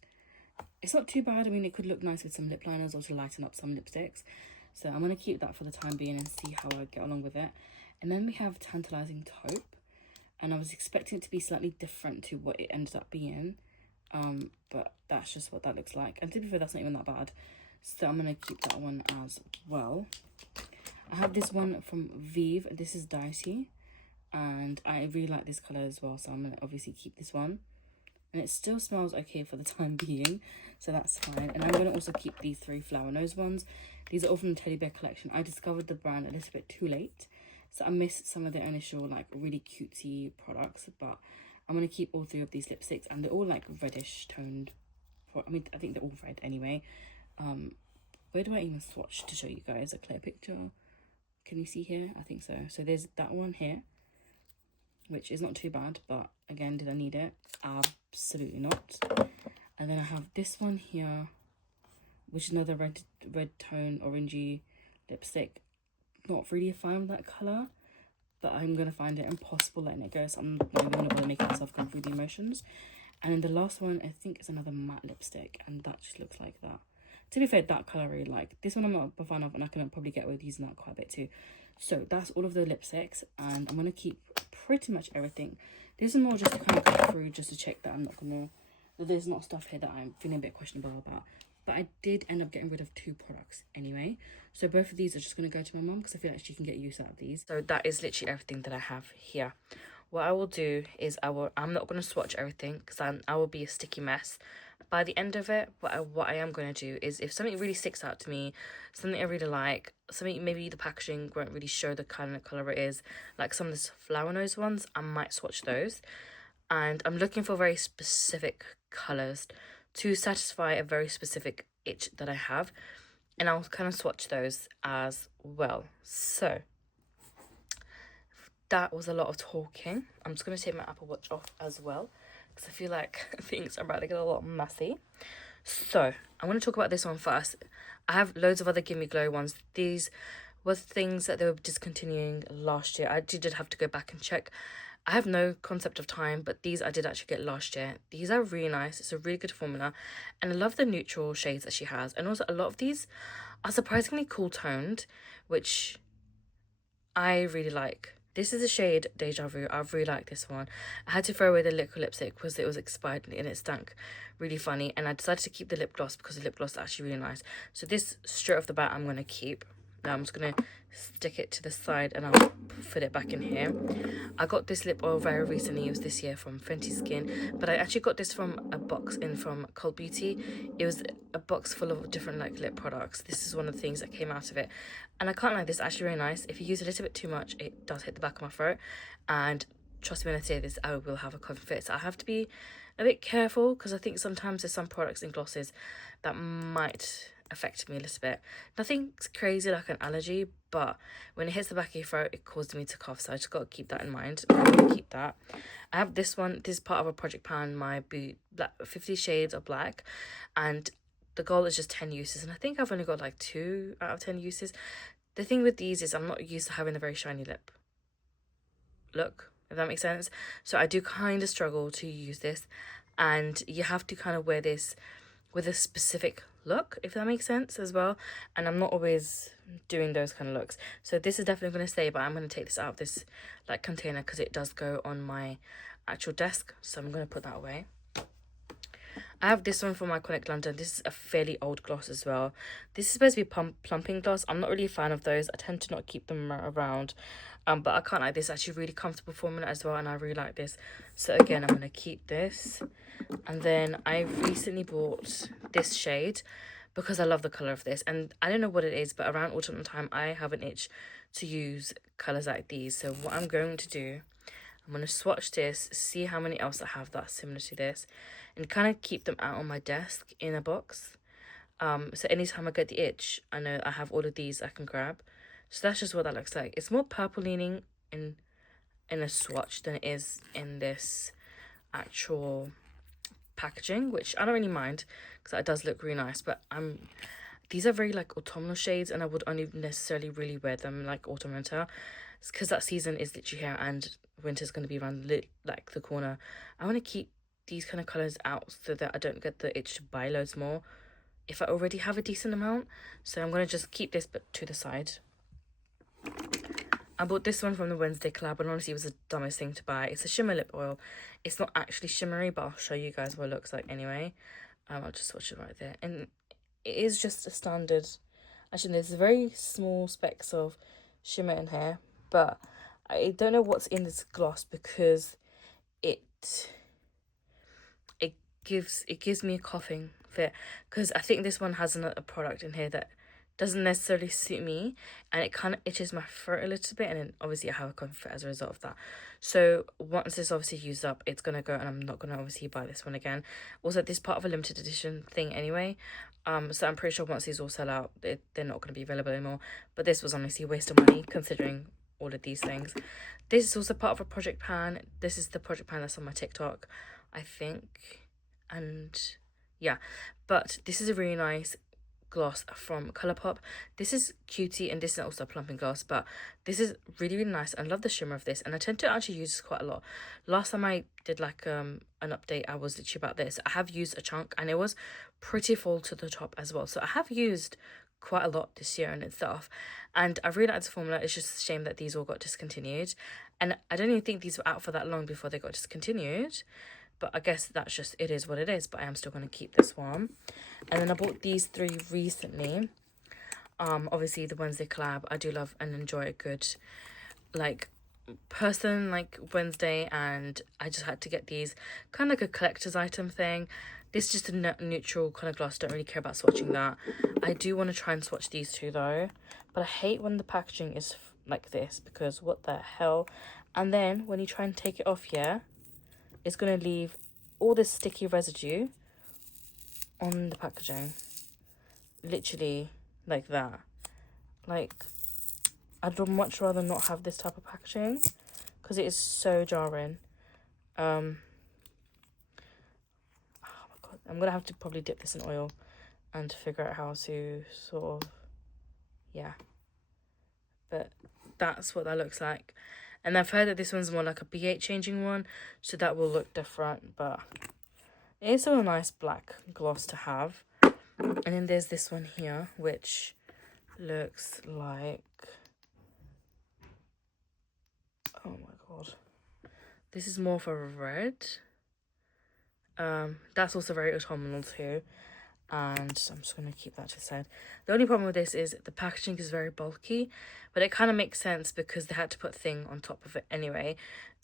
It's not too bad. I mean, it could look nice with some lip liners or to lighten up some lipsticks. So I'm going to keep that for the time being and see how I get along with it. And then we have Tantalizing Taupe, and I was expecting it to be slightly different to what it ended up being, but that's just what that looks like. And to be fair, that's not even that bad, so I'm going to keep that one as well. I have this one from Vive. This is Dicey, and I really like this colour as well, so I'm going to obviously keep this one. And it still smells okay for the time being, so that's fine. And I'm going to also keep these 3 Flower Nose ones. These are all from the Teddy Bear collection. I discovered the brand a little bit too late, so I missed some of their initial like really cutesy products, but I'm going to keep all 3 of these lipsticks, and they're all like reddish toned. I mean, I think they're all red anyway. Where do I even swatch to show you guys a clear picture? Can you see here? I think so. So there's that one here, which is not too bad, but again, did I need it? Absolutely not. And then I have this one here, which is another red tone orangey lipstick. Not really a fan of that colour, but I'm going to find it impossible letting it go, so I'm not even going to bother making myself come through the emotions. And then the last one, I think, is another matte lipstick, and that just looks like that. To be fair, that colour I really like. This one I'm not a fan of, and I can probably get away with using that quite a bit too. So that's all of the lipsticks, and I'm going to keep pretty much everything. This is more just to kind of go through, just to check that I'm not going to... There's not stuff here that I'm feeling a bit questionable about. But I did end up getting rid of 2 products anyway. So both of these are just going to go to my mum, because I feel like she can get use out of these. So that is literally everything that I have here. What I will do is I'm not going to swatch everything, because I will be a sticky mess by the end of it. But what I am going to do is, if something really sticks out to me, something I really like, something maybe the packaging won't really show the kind of colour it is, like some of the Flower Nose ones, I might swatch those. And I'm looking for very specific colours to satisfy a very specific itch that I have, and I'll kind of swatch those as well. So that was a lot of talking. I'm just going to take my Apple Watch off as well, because I feel like things are about to get a lot messy. So I'm going to talk about this one first. I have loads of other Gimme Glow ones. These were things that they were discontinuing last year. I actually did have to go back and check. I have no concept of time, but these I did actually get last year. These are really nice. It's a really good formula, and I love the neutral shades that she has. And also, a lot of these are surprisingly cool toned, which I really like. This is the shade Deja Vu. I really like this one. I had to throw away the liquid lipstick because it was expired and it stank really funny, and I decided to keep the lip gloss because the lip gloss is actually really nice. So this, straight off the bat, I'm going to keep. Now I'm just going to stick it to the side and I'll fit it back in here. I got this lip oil very recently. It was this year from Fenty Skin, but I actually got this from a box from Cult Beauty. It was a box full of different like lip products. This is one of the things that came out of it, and I can't lie, this is actually really nice. If you use a little bit too much, it does hit the back of my throat, and trust me when I say this, I will have a cough fit. So I have to be a bit careful, because I think sometimes there's some products and glosses that might affect me a little bit. Nothing's crazy like an allergy, but when it hits the back of your throat, it caused me to cough, so I just got to keep that in mind. I'm going to keep that. I have this one. This is part of a project plan, my 50 Shades of Black, and the goal is just 10 uses, and I think I've only got like 2 out of 10 uses. The thing with these is I'm not used to having a very shiny lip look, if that makes sense. So I do kind of struggle to use this, and you have to kind of wear this with a specific look, if that makes sense as well, and I'm not always doing those kind of looks. So this is definitely going to stay, but I'm going to take this out of this like container because it does go on my actual desk, so I'm going to put that away. I have this one from Iconic London. This is a fairly old gloss as well. This is supposed to be plumping gloss. I'm not really a fan of those. I tend to not keep them around. But I can't like this. It's actually really comfortable formula as well, and I really like this. So again, I'm gonna keep this. And then I recently bought this shade because I love the color of this, and I don't know what it is, but around autumn time I have an itch to use colors like these. So what I'm going to do, I'm going to swatch this, see how many else I have that's similar to this, and kind of keep them out on my desk in a box. So anytime I get the itch, I know I have all of these I can grab. So that's just what that looks like. It's more purple leaning in a swatch than it is in this actual packaging, which I don't really mind because it does look really nice. But these are very like autumnal shades, and I would only necessarily really wear them like autumn winter, because that season is literally here and winter's going to be around like the corner. I want to keep these kind of colors out so that I don't get the itch to buy loads more if I already have a decent amount. So I'm going to just keep this but to the side. I bought this one from the Wednesday collab, and honestly it was the dumbest thing to buy. It's a shimmer lip oil. It's not actually shimmery, but I'll show you guys what it looks like anyway. I'll just swatch it right there, and it is just a standard. Actually, there's very small specks of shimmer in here, but I don't know what's in this gloss because it gives me a coughing fit, because I think this one has another product in here that doesn't necessarily suit me, and it kind of itches my throat a little bit, and then obviously I have a coughing fit as a result of that. So once this obviously used up, it's gonna go, and I'm not gonna obviously buy this one again. Also, this is part of a limited edition thing anyway, so I'm pretty sure once these all sell out, they're not going to be available anymore. But this was honestly a waste of money considering all of these things. This is also part of a project pan. This is the project pan that's on my TikTok, I think. And yeah, but this is a really nice gloss from Colourpop. This is cutie, and this is also a plumping gloss, but this is really nice. I love the shimmer of this, and I tend to actually use this quite a lot. Last time I did like an update, I was literally about this. I have used a chunk, and it was pretty full to the top as well, so I have used quite a lot this year and itself, and I really like this formula. It's just a shame that these all got discontinued, and I don't even think these were out for that long before they got discontinued. But I guess that's just, it is what it is. But I am still going to keep this one. And then I bought these three recently. Obviously the Wednesday collab. I do love and enjoy a good like person like Wednesday, and I just had to get these, kind of like a collector's item thing. This is just a neutral kind of gloss. Don't really care about swatching that. I do want to try and swatch these two though, but I hate when the packaging is like this, because what the hell. And then when you try and take it off here, it's going to leave all this sticky residue on the packaging. Literally like that. Like, I'd much rather not have this type of packaging because it is so jarring. Oh my god. I'm going to have to probably dip this in oil and figure out how to sort of, yeah. But that's what that looks like. And I've heard that this one's more like a pH changing one, so that will look different, but it is still a nice black gloss to have. And then there's this one here, which looks like, oh my god, this is more for red. That's also very autumnal too, and I'm just going to keep that to the side. The only problem with this is the packaging is very bulky, but it kind of makes sense because they had to put thing on top of it anyway,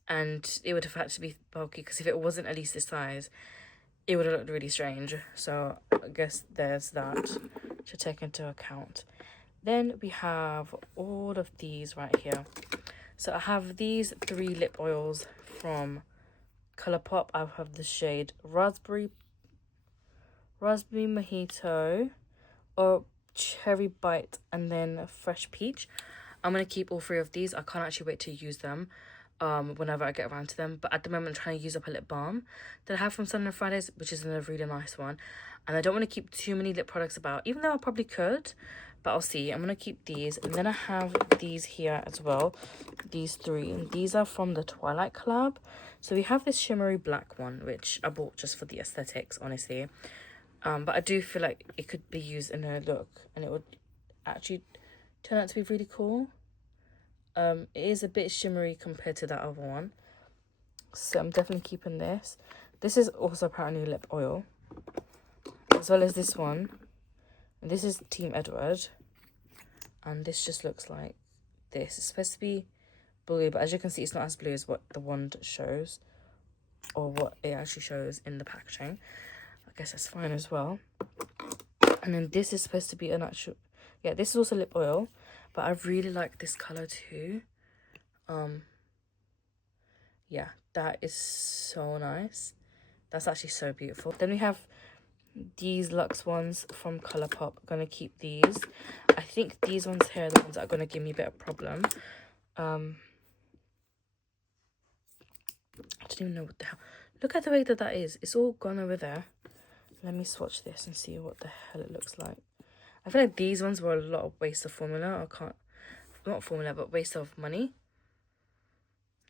and it would have had to be bulky because if it wasn't at least this size, it would have looked really strange. So I guess there's that to take into account. Then we have all of these right here. So I have these three lip oils from Colourpop. I have the shade Raspberry Mojito, or Cherry Bite, and then Fresh Peach. I'm going to keep all three of these. I can't actually wait to use them whenever I get around to them. But at the moment, I'm trying to use up a lip balm that I have from Sunday and Fridays, which is a really nice one. And I don't want to keep too many lip products about, even though I probably could. But I'll see. I'm going to keep these. And then I have these here as well. These three. And these are from the Twilight collab. So we have this shimmery black one, which I bought just for the aesthetics, honestly. But I do feel like it could be used in a look, and it would actually turn out to be really cool. It is a bit shimmery compared to that other one, so I'm definitely keeping this. This is also apparently lip oil. as well as this one. And this is Team Edward, and this just looks like this. It's supposed to be blue, but as you can see, it's not as blue as what the wand shows, or what it actually shows in the packaging. I guess that's fine as well. And then this is supposed to be an actual, yeah, this is also lip oil, but I really like this color too. Yeah, that is so nice. That's actually so beautiful. Then we have these luxe ones from Colourpop. I'm gonna keep these. I think these ones here are the ones that are gonna give me a bit of problem. I don't even know what the hell. Look at the way that that is. It's all gone over there. Let me swatch this and see what the hell it looks like. I feel like these ones were a lot of waste of formula. Not formula, but waste of money.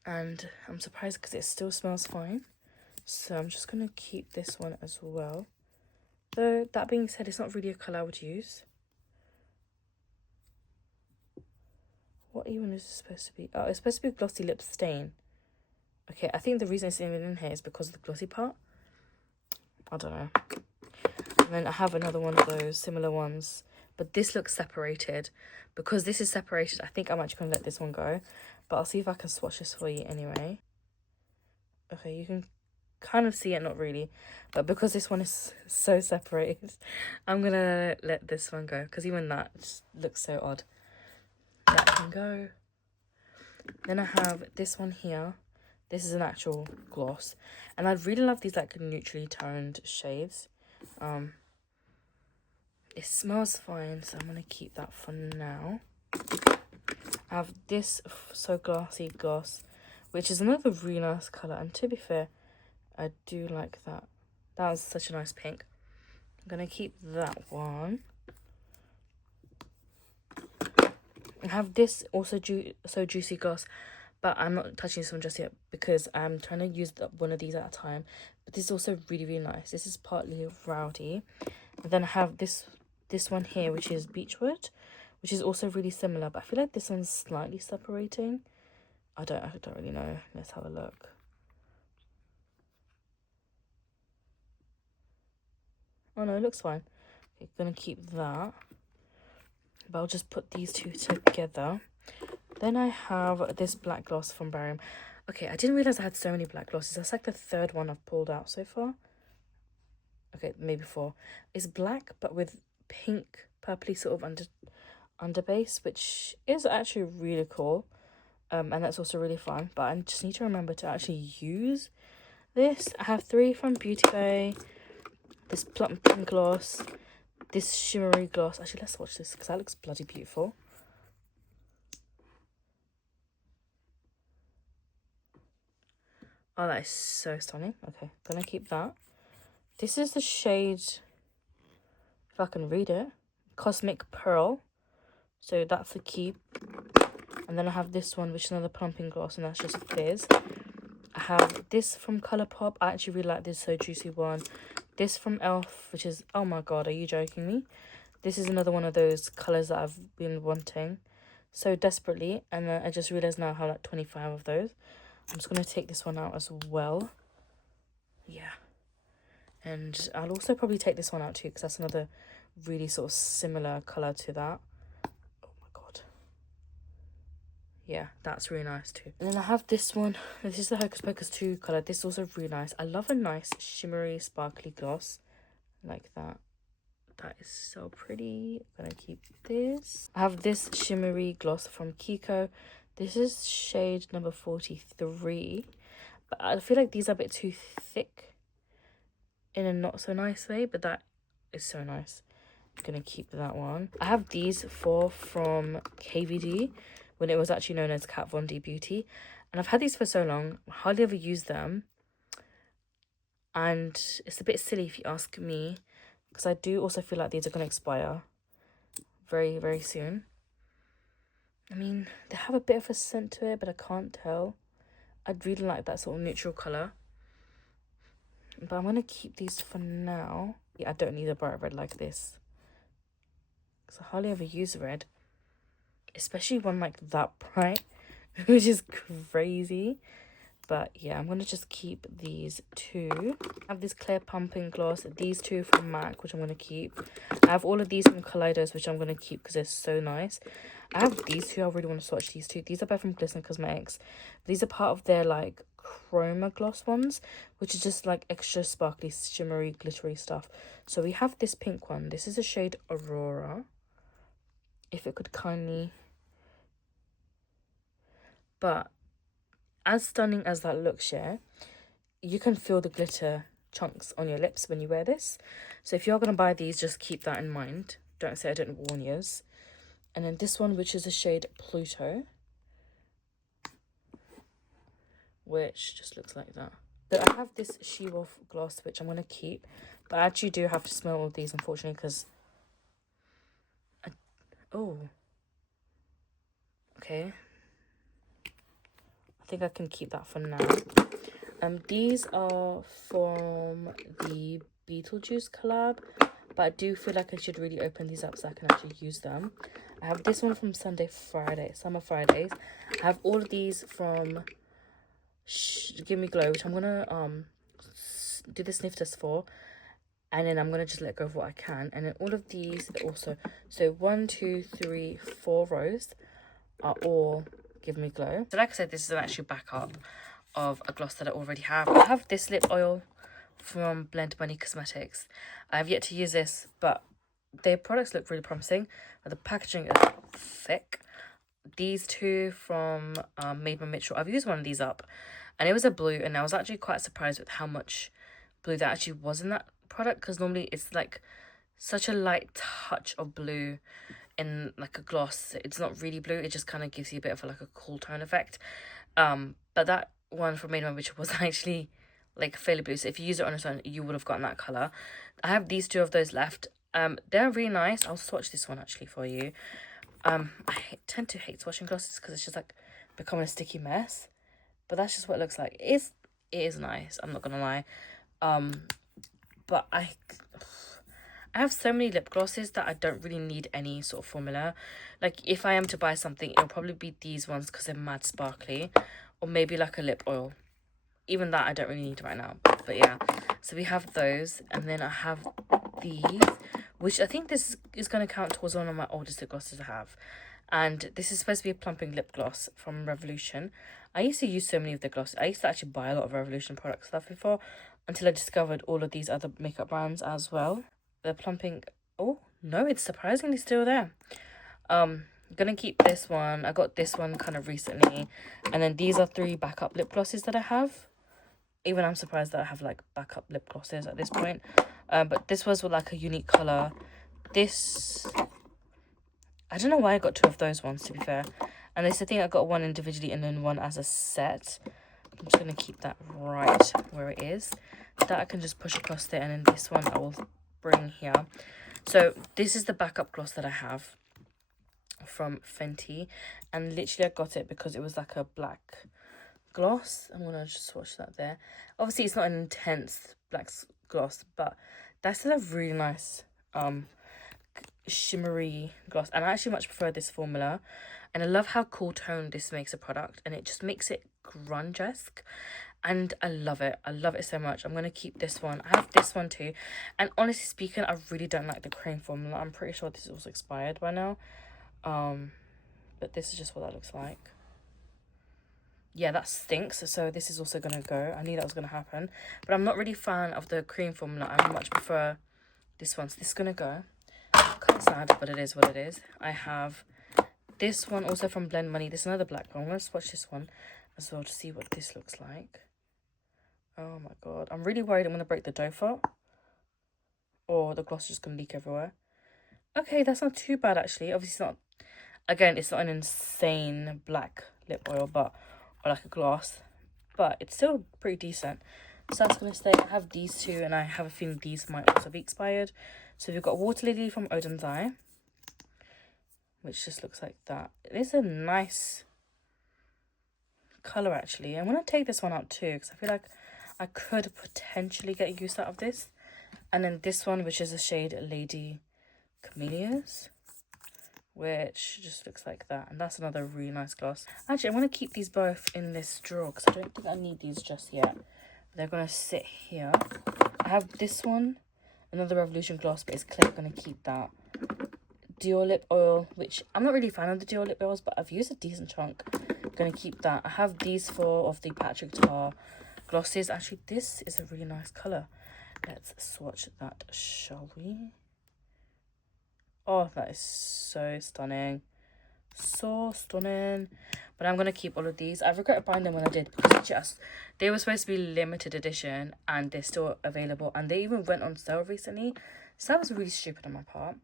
And I'm surprised because it still smells fine. So I'm just going to keep this one as well. Though, that being said, it's not really a colour I would use. What even is this supposed to be? Oh, it's supposed to be a glossy lip stain. Okay, I think the reason it's even in here is because of the glossy part. I don't know. And then I have another one of those similar ones. But this looks separated. Because this is separated, I think I'm actually going to let this one go. But I'll see if I can swatch this for you anyway. Okay, you can kind of see it, not really. But because this one is so separated, I'm going to let this one go. Because even that just looks so odd. That can go. Then I have this one here. This is an actual gloss. And I really love these like neutrally toned shades. It smells fine, so I'm going to keep that for now. I have this So Glassy gloss, which is another really nice colour. And to be fair, I do like that. That was such a nice pink. I'm going to keep that one. I have this also So Juicy gloss, but I'm not touching this one just yet because I'm trying to use one of these at a time. But this is also really, really nice. This is partly rowdy. And then I have this one here, which is Beechwood, which is also really similar, but I feel like this one's slightly separating. I don't really know. Let's have a look. Oh no, it looks fine. Okay, gonna keep that. But I'll just put these two together. Then I have this black gloss from Barium. Okay, I didn't realize I had so many black glosses. That's like the third one I've pulled out so far. Okay, maybe four. It's black, but with pink, purpley sort of underbase, which is actually really cool. And that's also really fun. But I just need to remember to actually use this. I have 3 from Beauty Bay. This plump pink gloss. This shimmery gloss. Actually, let's watch this because that looks bloody beautiful. Oh, that is so stunning. Okay, gonna keep that. This is the shade, if I can read it, Cosmic Pearl. So that's a keep. And then I have this one, which is another plumping gloss, and that's just Fizz. I have this from Colourpop. I actually really like this So Juicy one. This from Elf, which is, oh my god, are you joking me? This is another one of those colours that I've been wanting so desperately. And I just realised now I have like 25 of those. I'm just going to take this one out as well. Yeah. And I'll also probably take this one out too, because that's another really sort of similar colour to that. Oh my god. Yeah, that's really nice too. And then I have this one. This is the Hocus Pocus 2 colour. This is also really nice. I love a nice shimmery, sparkly gloss like that. That is so pretty. I'm going to keep this. I have this shimmery gloss from Kiko. This is shade number 43. But I feel like these are a bit too thick in a not so nice way, but that is so nice. I'm going to keep that one. I have these 4 from KVD, when it was actually known as Kat Von D Beauty. And I've had these for so long, I hardly ever use them. And it's a bit silly if you ask me, because I do also feel like these are going to expire very, very soon. I mean, they have a bit of a scent to it, but I can't tell. I'd really like that sort of neutral colour. But I'm going to keep these for now. Yeah, I don't need a bright red like this, because I hardly ever use red. Especially one like that bright, which is crazy. but yeah, I'm gonna just keep these two. I have this clear pumping gloss, these two from MAC, which I'm gonna keep. I have all of these from Kaleidos, which I'm gonna keep because they're so nice. I have these two. I really want to swatch these two. These are both from Glisten Cosmetics. These are part of their like chroma gloss ones, which is just like extra sparkly, shimmery, glittery stuff. So we have this pink one. This is a shade Aurora. If it could kindly, but as stunning as that looks, yeah, you can feel the glitter chunks on your lips when you wear this. So if you're gonna buy these, just keep that in mind. Don't say I didn't warn yous. And then this one, which is a shade Pluto, which just looks like that. So I have this She Wolf gloss, which I'm gonna keep, but I actually do have to smell all these, unfortunately, because oh, okay, I think I can keep that for now. These are from the Beetlejuice collab, but I do feel like I should really open these up so I can actually use them. I have this one from Summer Fridays. I have all of these from Give Me Glow, which I'm gonna do the sniff test for, and then I'm gonna just let go of what I can. And then all of these also, so 1, 2, 3, 4 rows are all Give Me Glow. So like I said, this is an actual backup of a gloss that I already have. I have this lip oil from Blend Money Cosmetics. I have yet to use this, but their products look really promising. But the packaging is thick. These two from Made by Mitchell. I've used one of these up, and it was a blue, and I was actually quite surprised with how much blue there actually was in that product, because normally it's like such a light touch of blue in like a gloss. It's not really blue, it just kind of gives you a bit of like a cool tone effect. But that one from Made by Mitchell was actually like fairly blue, so if you use it on its own you would have gotten that color. I have these two of those left. They're really nice. I'll swatch this one actually for you. I tend to hate swatching glosses because it's just like becoming a sticky mess, but that's just what it looks like. It is nice, I'm not gonna lie. But I have so many lip glosses that I don't really need any sort of formula. Like if I am to buy something, it'll probably be these ones because they're mad sparkly, or maybe like a lip oil. Even that I don't really need right now, but yeah. So we have those, and then I have these, which I think this is going to count towards one of my oldest lip glosses I have. And this is supposed to be a plumping lip gloss from Revolution. I used to use so many of their glosses. I used to actually buy a lot of Revolution product stuff before, until I discovered all of these other makeup brands as well. The plumping, oh no, it's surprisingly still there. I'm gonna keep this one. I got this one kind of recently, and then these are 3 backup lip glosses that I have. Even I'm surprised that I have like backup lip glosses at this point. But this was with like a unique color. This, I don't know why I got 2 of those ones, to be fair. And this, I think I got one individually and then one as a set. I'm just gonna keep that right where it is. That I can just push across there, and then this one I will bring here. So this is the backup gloss that I have from Fenty, and literally I got it because it was like a black gloss. I'm gonna just swatch that there. Obviously it's not an intense black gloss, but that's still a really nice shimmery gloss, and I actually much prefer this formula. And I love how cool toned this makes a product, and it just makes it grunge-esque, and I love it. I love it so much. I'm gonna keep this one. I have this one too, and honestly speaking, I really don't like the cream formula. I'm pretty sure this is also expired by now, but this is just what that looks like. Yeah, that stinks, so this is also gonna go. I knew that was gonna happen, but I'm not really a fan of the cream formula. I much prefer this one, so this is gonna go. Kind of sad, but it is what it is. I have this one also from Blend Money. This is another black one. I'm gonna swatch this one as well to see what this looks like. Oh my god, I'm really worried I'm gonna break the dough fart, or the gloss is just gonna leak everywhere. Okay, that's not too bad actually. Obviously it's not, again, it's not an insane black lip oil, but, or like a gloss, but it's still pretty decent. So that's gonna stay. I have these two, and I have a feeling these might also be expired. So we've got Water Lily from Odin's Eye, which just looks like that. It is a nice color actually. I'm gonna take this one out too, because I feel like I could potentially get use out of this. And then this one, which is a shade Lady Camellias, which just looks like that. And that's another really nice gloss. Actually, I'm going to keep these both in this drawer because I don't think I need these just yet. They're going to sit here. I have this one, another Revolution gloss, but it's clear. I'm going to keep that. Dior lip oil, which I'm not really a fan of the Dior lip oils, but I've used a decent chunk. I'm going to keep that. I have these 4 of the Patrick Tar glosses. Actually, this is a really nice colour. Let's swatch that, shall we? Oh, that is so stunning. So stunning. But I'm going to keep all of these. I regret buying them when I did because they were supposed to be limited edition and they're still available. And they even went on sale recently. So that was really stupid on my part.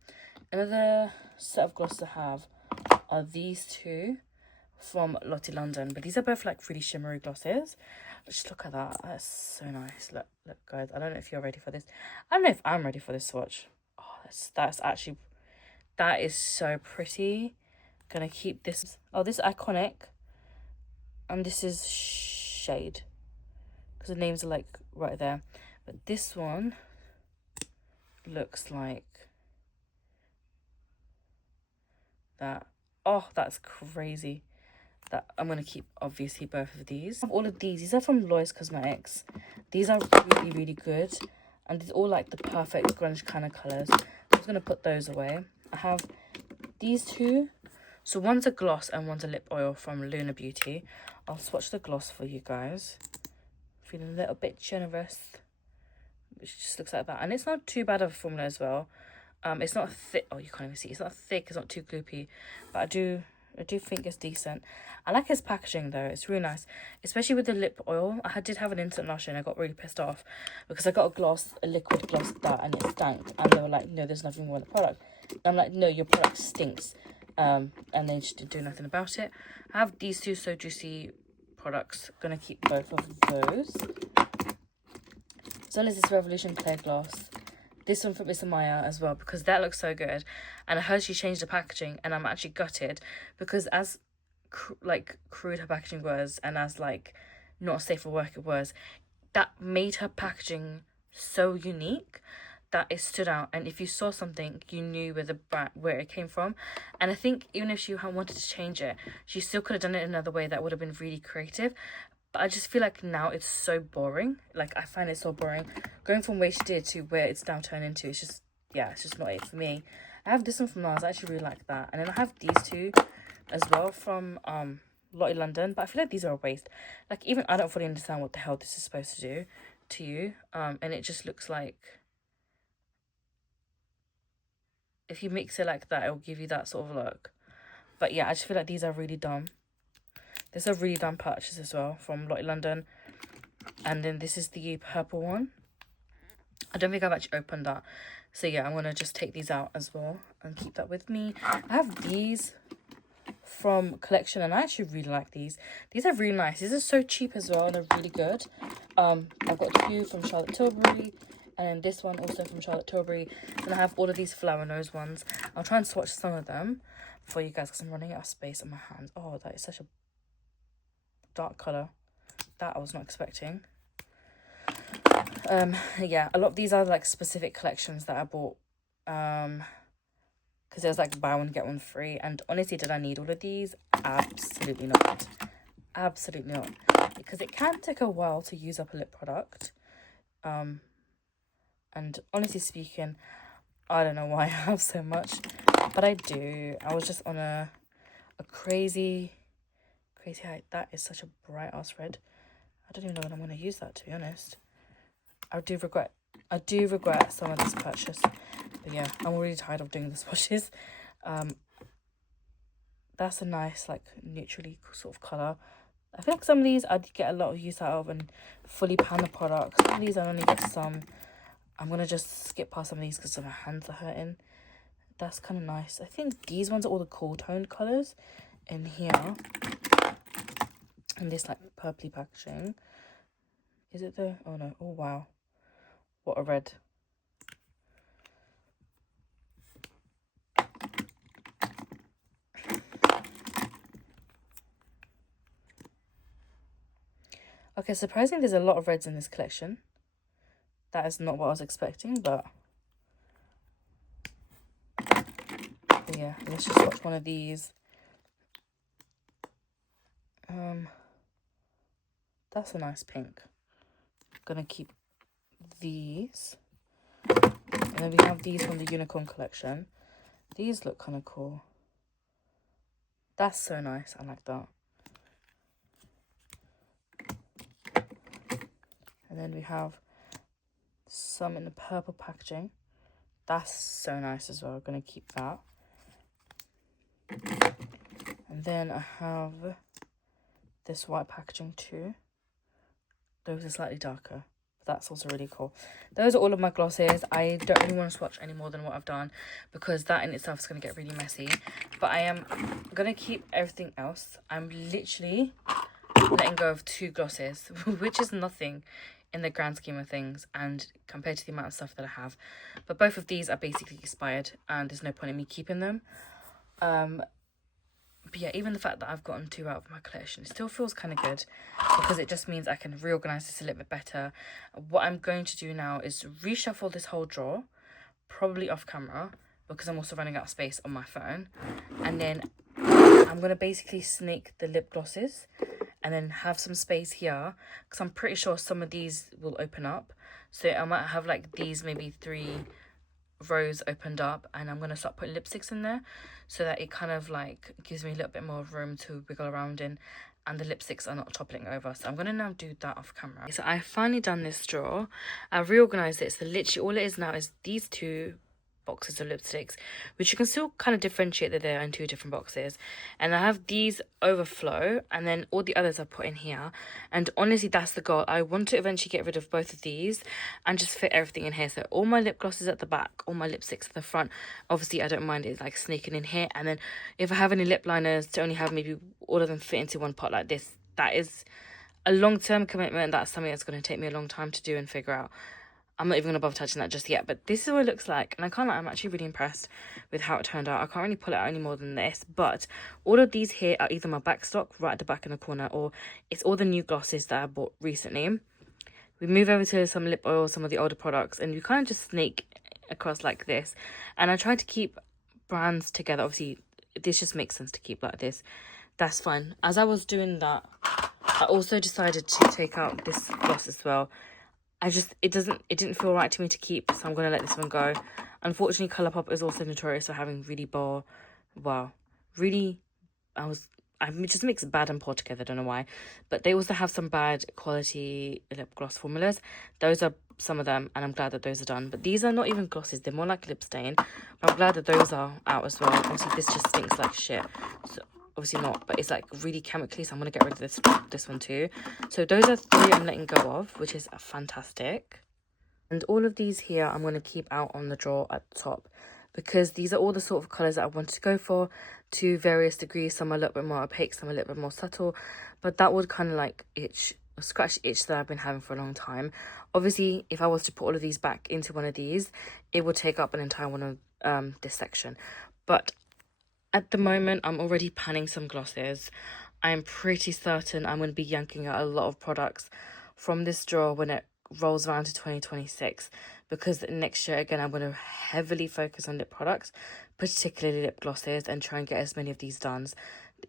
Another set of glosses I have are these 2 from Lottie London. But these are both like really shimmery glosses. Just look at that. That's so nice. Look, guys. I don't know if you're ready for this. I don't know if I'm ready for this swatch. Oh, that's actually... That is so pretty. Gonna keep this. Oh, this is Iconic. And this is Shade. Because the names are like right there. But this one looks like that. Oh, that's crazy. That I'm gonna keep obviously both of these. All of these are from Lois Cosmetics. These are really, really good. And these all like the perfect grunge kind of colours. I'm just gonna put those away. I have these 2. So one's a gloss and one's a lip oil from Luna Beauty. I'll swatch the gloss for you guys. Feeling a little bit generous. Which just looks like that. And it's not too bad of a formula as well. It's not thick. Oh, you can't even see. It's not thick. It's not too gloopy. But I do think it's decent. I like his packaging though. It's really nice. Especially with the lip oil. I did have an instant last year and I got really pissed off. Because I got a gloss, a liquid gloss that, and it stank. And they were like, no, there's nothing wrong with the product. And I'm like, no, your product stinks. And they just didn't do nothing about it. I have these 2 So Juicy products. Gonna keep both of those. As well as this Revolution Clear Gloss. This one from Miss Amaya as well, because that looks so good. And I heard she changed the packaging, and I'm actually gutted because as crude her packaging was, and as like not safe for work it was, that made her packaging so unique that it stood out. And if you saw something, you knew where it came from. And I think even if she wanted to change it, she still could have done it another way that would have been really creative. But I just feel like now it's so boring. Like, I find it so boring. Going from where she did to where it's now turned into, it's just, yeah, it's just not it for me. I have this one from NARS. I actually really like that. And then I have these 2 as well from Lottie London. But I feel like these are a waste. Like, even I don't fully understand what the hell this is supposed to do to you. And it just looks like... If you mix it like that, it will give you that sort of look. But yeah, I just feel like these are really dumb. This is a really dumb purchase as well from Lottie London. And then this is the purple one. I don't think I've actually opened that. So yeah, I'm going to just take these out as well and keep that with me. I have these from Collection and I actually really like these. These are really nice. These are so cheap as well. They're really good. I've got 2 from Charlotte Tilbury. And then this one also from Charlotte Tilbury. And I have all of these flower nose ones. I'll try and swatch some of them for you guys because I'm running out of space on my hands. Oh, that is such a dark colour. That I was not expecting. Yeah, a lot of these are like specific collections that I bought. Because it was like buy one, get one free. And honestly, did I need all of these? Absolutely not. Absolutely not. Because it can take a while to use up a lip product. And honestly speaking, I don't know why I have so much, but I do. I was just on a crazy high. That is such a bright ass red. I don't even know when I'm going to use that, to be honest. I do regret some of this purchase. But yeah, I'm already tired of doing the swatches. That's a nice, like, neutrally sort of colour. I feel like some of these I'd get a lot of use out of and fully pan the product. Some of these I only get some. I'm going to just skip past some of these because my hands are hurting. That's kind of nice. I think these ones are all the cool toned colours in here. And this, like, purpley packaging. Is it the... Oh, no. Oh, wow. What a red. Okay, surprisingly, there's a lot of reds in this collection. That is not what I was expecting, but... yeah, let's just swatch one of these. That's a nice pink. Gonna keep these. And then we have these from the Unicorn collection. These look kind of cool. That's so nice. I like that. And then we have some in the purple packaging. That's so nice as well. I'm going to keep that. And then I have this white packaging too. Those are slightly darker. That's also really cool. Those are all of my glosses. I don't really want to swatch any more than what I've done because that in itself is going to get really messy. But I am going to keep everything else. I'm literally letting go of 2 glosses, which is nothing in the grand scheme of things and compared to the amount of stuff that I have. But both of these are basically expired and there's no point in me keeping them. But yeah, even the fact that I've gotten 2 out of my collection, it still feels kind of good because it just means I can reorganize this a little bit better. What I'm going to do now is reshuffle this whole drawer, probably off camera because I'm also running out of space on my phone. And then I'm going to basically snake the lip glosses and then have some space here because I'm pretty sure some of these will open up. So I might have like these maybe 3 rows opened up, and I'm going to start putting lipsticks in there so that it kind of like gives me a little bit more room to wiggle around in and the lipsticks are not toppling over. So I'm going to now do that off camera. So I've finally done this drawer. I've reorganized it, so literally all it is now is these 2 boxes of lipsticks, which you can still kind of differentiate that they're in 2 different boxes. And I have these overflow, and then all the others are put in here. And honestly, that's the goal. I want to eventually get rid of both of these and just fit everything in here. So all my lip glosses at the back, all my lipsticks at the front. Obviously, I don't mind it like sneaking in here. And then if I have any lip liners, to only have maybe all of them fit into one pot like this. That is a long-term commitment. That's something that's going to take me a long time to do and figure out. I'm not even going to bother touching that just yet, but this is what it looks like. And I can't lie, I'm actually really impressed with how it turned out. I can't really pull it out any more than this, but all of these here are either my back stock right at the back in the corner, or it's all the new glosses that I bought recently. We move over to some lip oil, some of the older products, and you kind of just snake across like this. And I try to keep brands together. Obviously, this just makes sense to keep like this. That's fine. As I was doing that, I also decided to take out this gloss as well. It didn't feel right to me to keep, so I'm going to let this one go. Unfortunately, Colourpop is also notorious for having really I just mix bad and poor together, I don't know why. But they also have some bad quality lip gloss formulas. Those are some of them, and I'm glad that those are done. But these are not even glosses, they're more like lip stain. But I'm glad that those are out as well. Obviously, this just stinks like shit. So obviously not, but it's like really chemically, so I'm going to get rid of this one too. So those are 3 I'm letting go of, which is fantastic. And all of these here I'm going to keep out on the drawer at the top because these are all the sort of colours that I wanted to go for to various degrees. Some are a little bit more opaque, some are a little bit more subtle, but that would kind of like scratch the itch that I've been having for a long time. Obviously, if I was to put all of these back into one of these, it would take up an entire one of this section. But at the moment, I'm already panning some glosses. I'm pretty certain I'm going to be yanking out a lot of products from this drawer when it rolls around to 2026, because next year, again, I'm going to heavily focus on lip products, particularly lip glosses, and try and get as many of these done,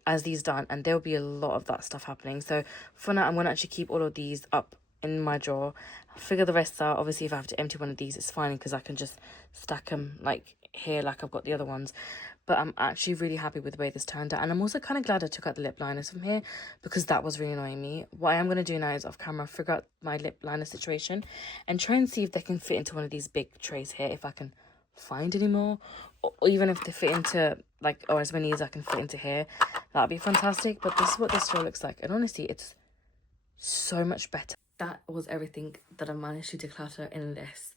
and there'll be a lot of that stuff happening. So for now, I'm going to actually keep all of these up in my drawer, figure the rest out. Obviously, if I have to empty one of these, it's fine because I can just stack them like here like I've got the other ones. But I'm actually really happy with the way this turned out. And I'm also kind of glad I took out the lip liners from here because that was really annoying me. What I am going to do now is off camera, figure out my lip liner situation and try and see if they can fit into one of these big trays here, if I can find any more. Or even if they fit into, like, or as many as I can fit into here. That'd be fantastic. But this is what this drawer looks like. And honestly, it's so much better. That was everything that I managed to declutter in this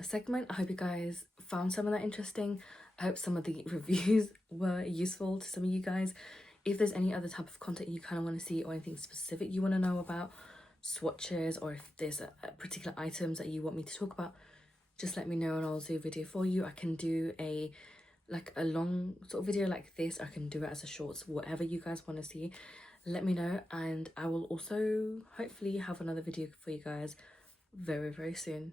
segment. I hope you guys found some of that interesting. I hope some of the reviews were useful to some of you guys. If there's any other type of content you kind of want to see or anything specific you want to know about swatches, or if there's a particular items that you want me to talk about, just let me know and I'll do a video for you. I can do a long sort of video like this. I can do it as a shorts, whatever you guys want to see. Let me know, and I will also hopefully have another video for you guys very, very soon.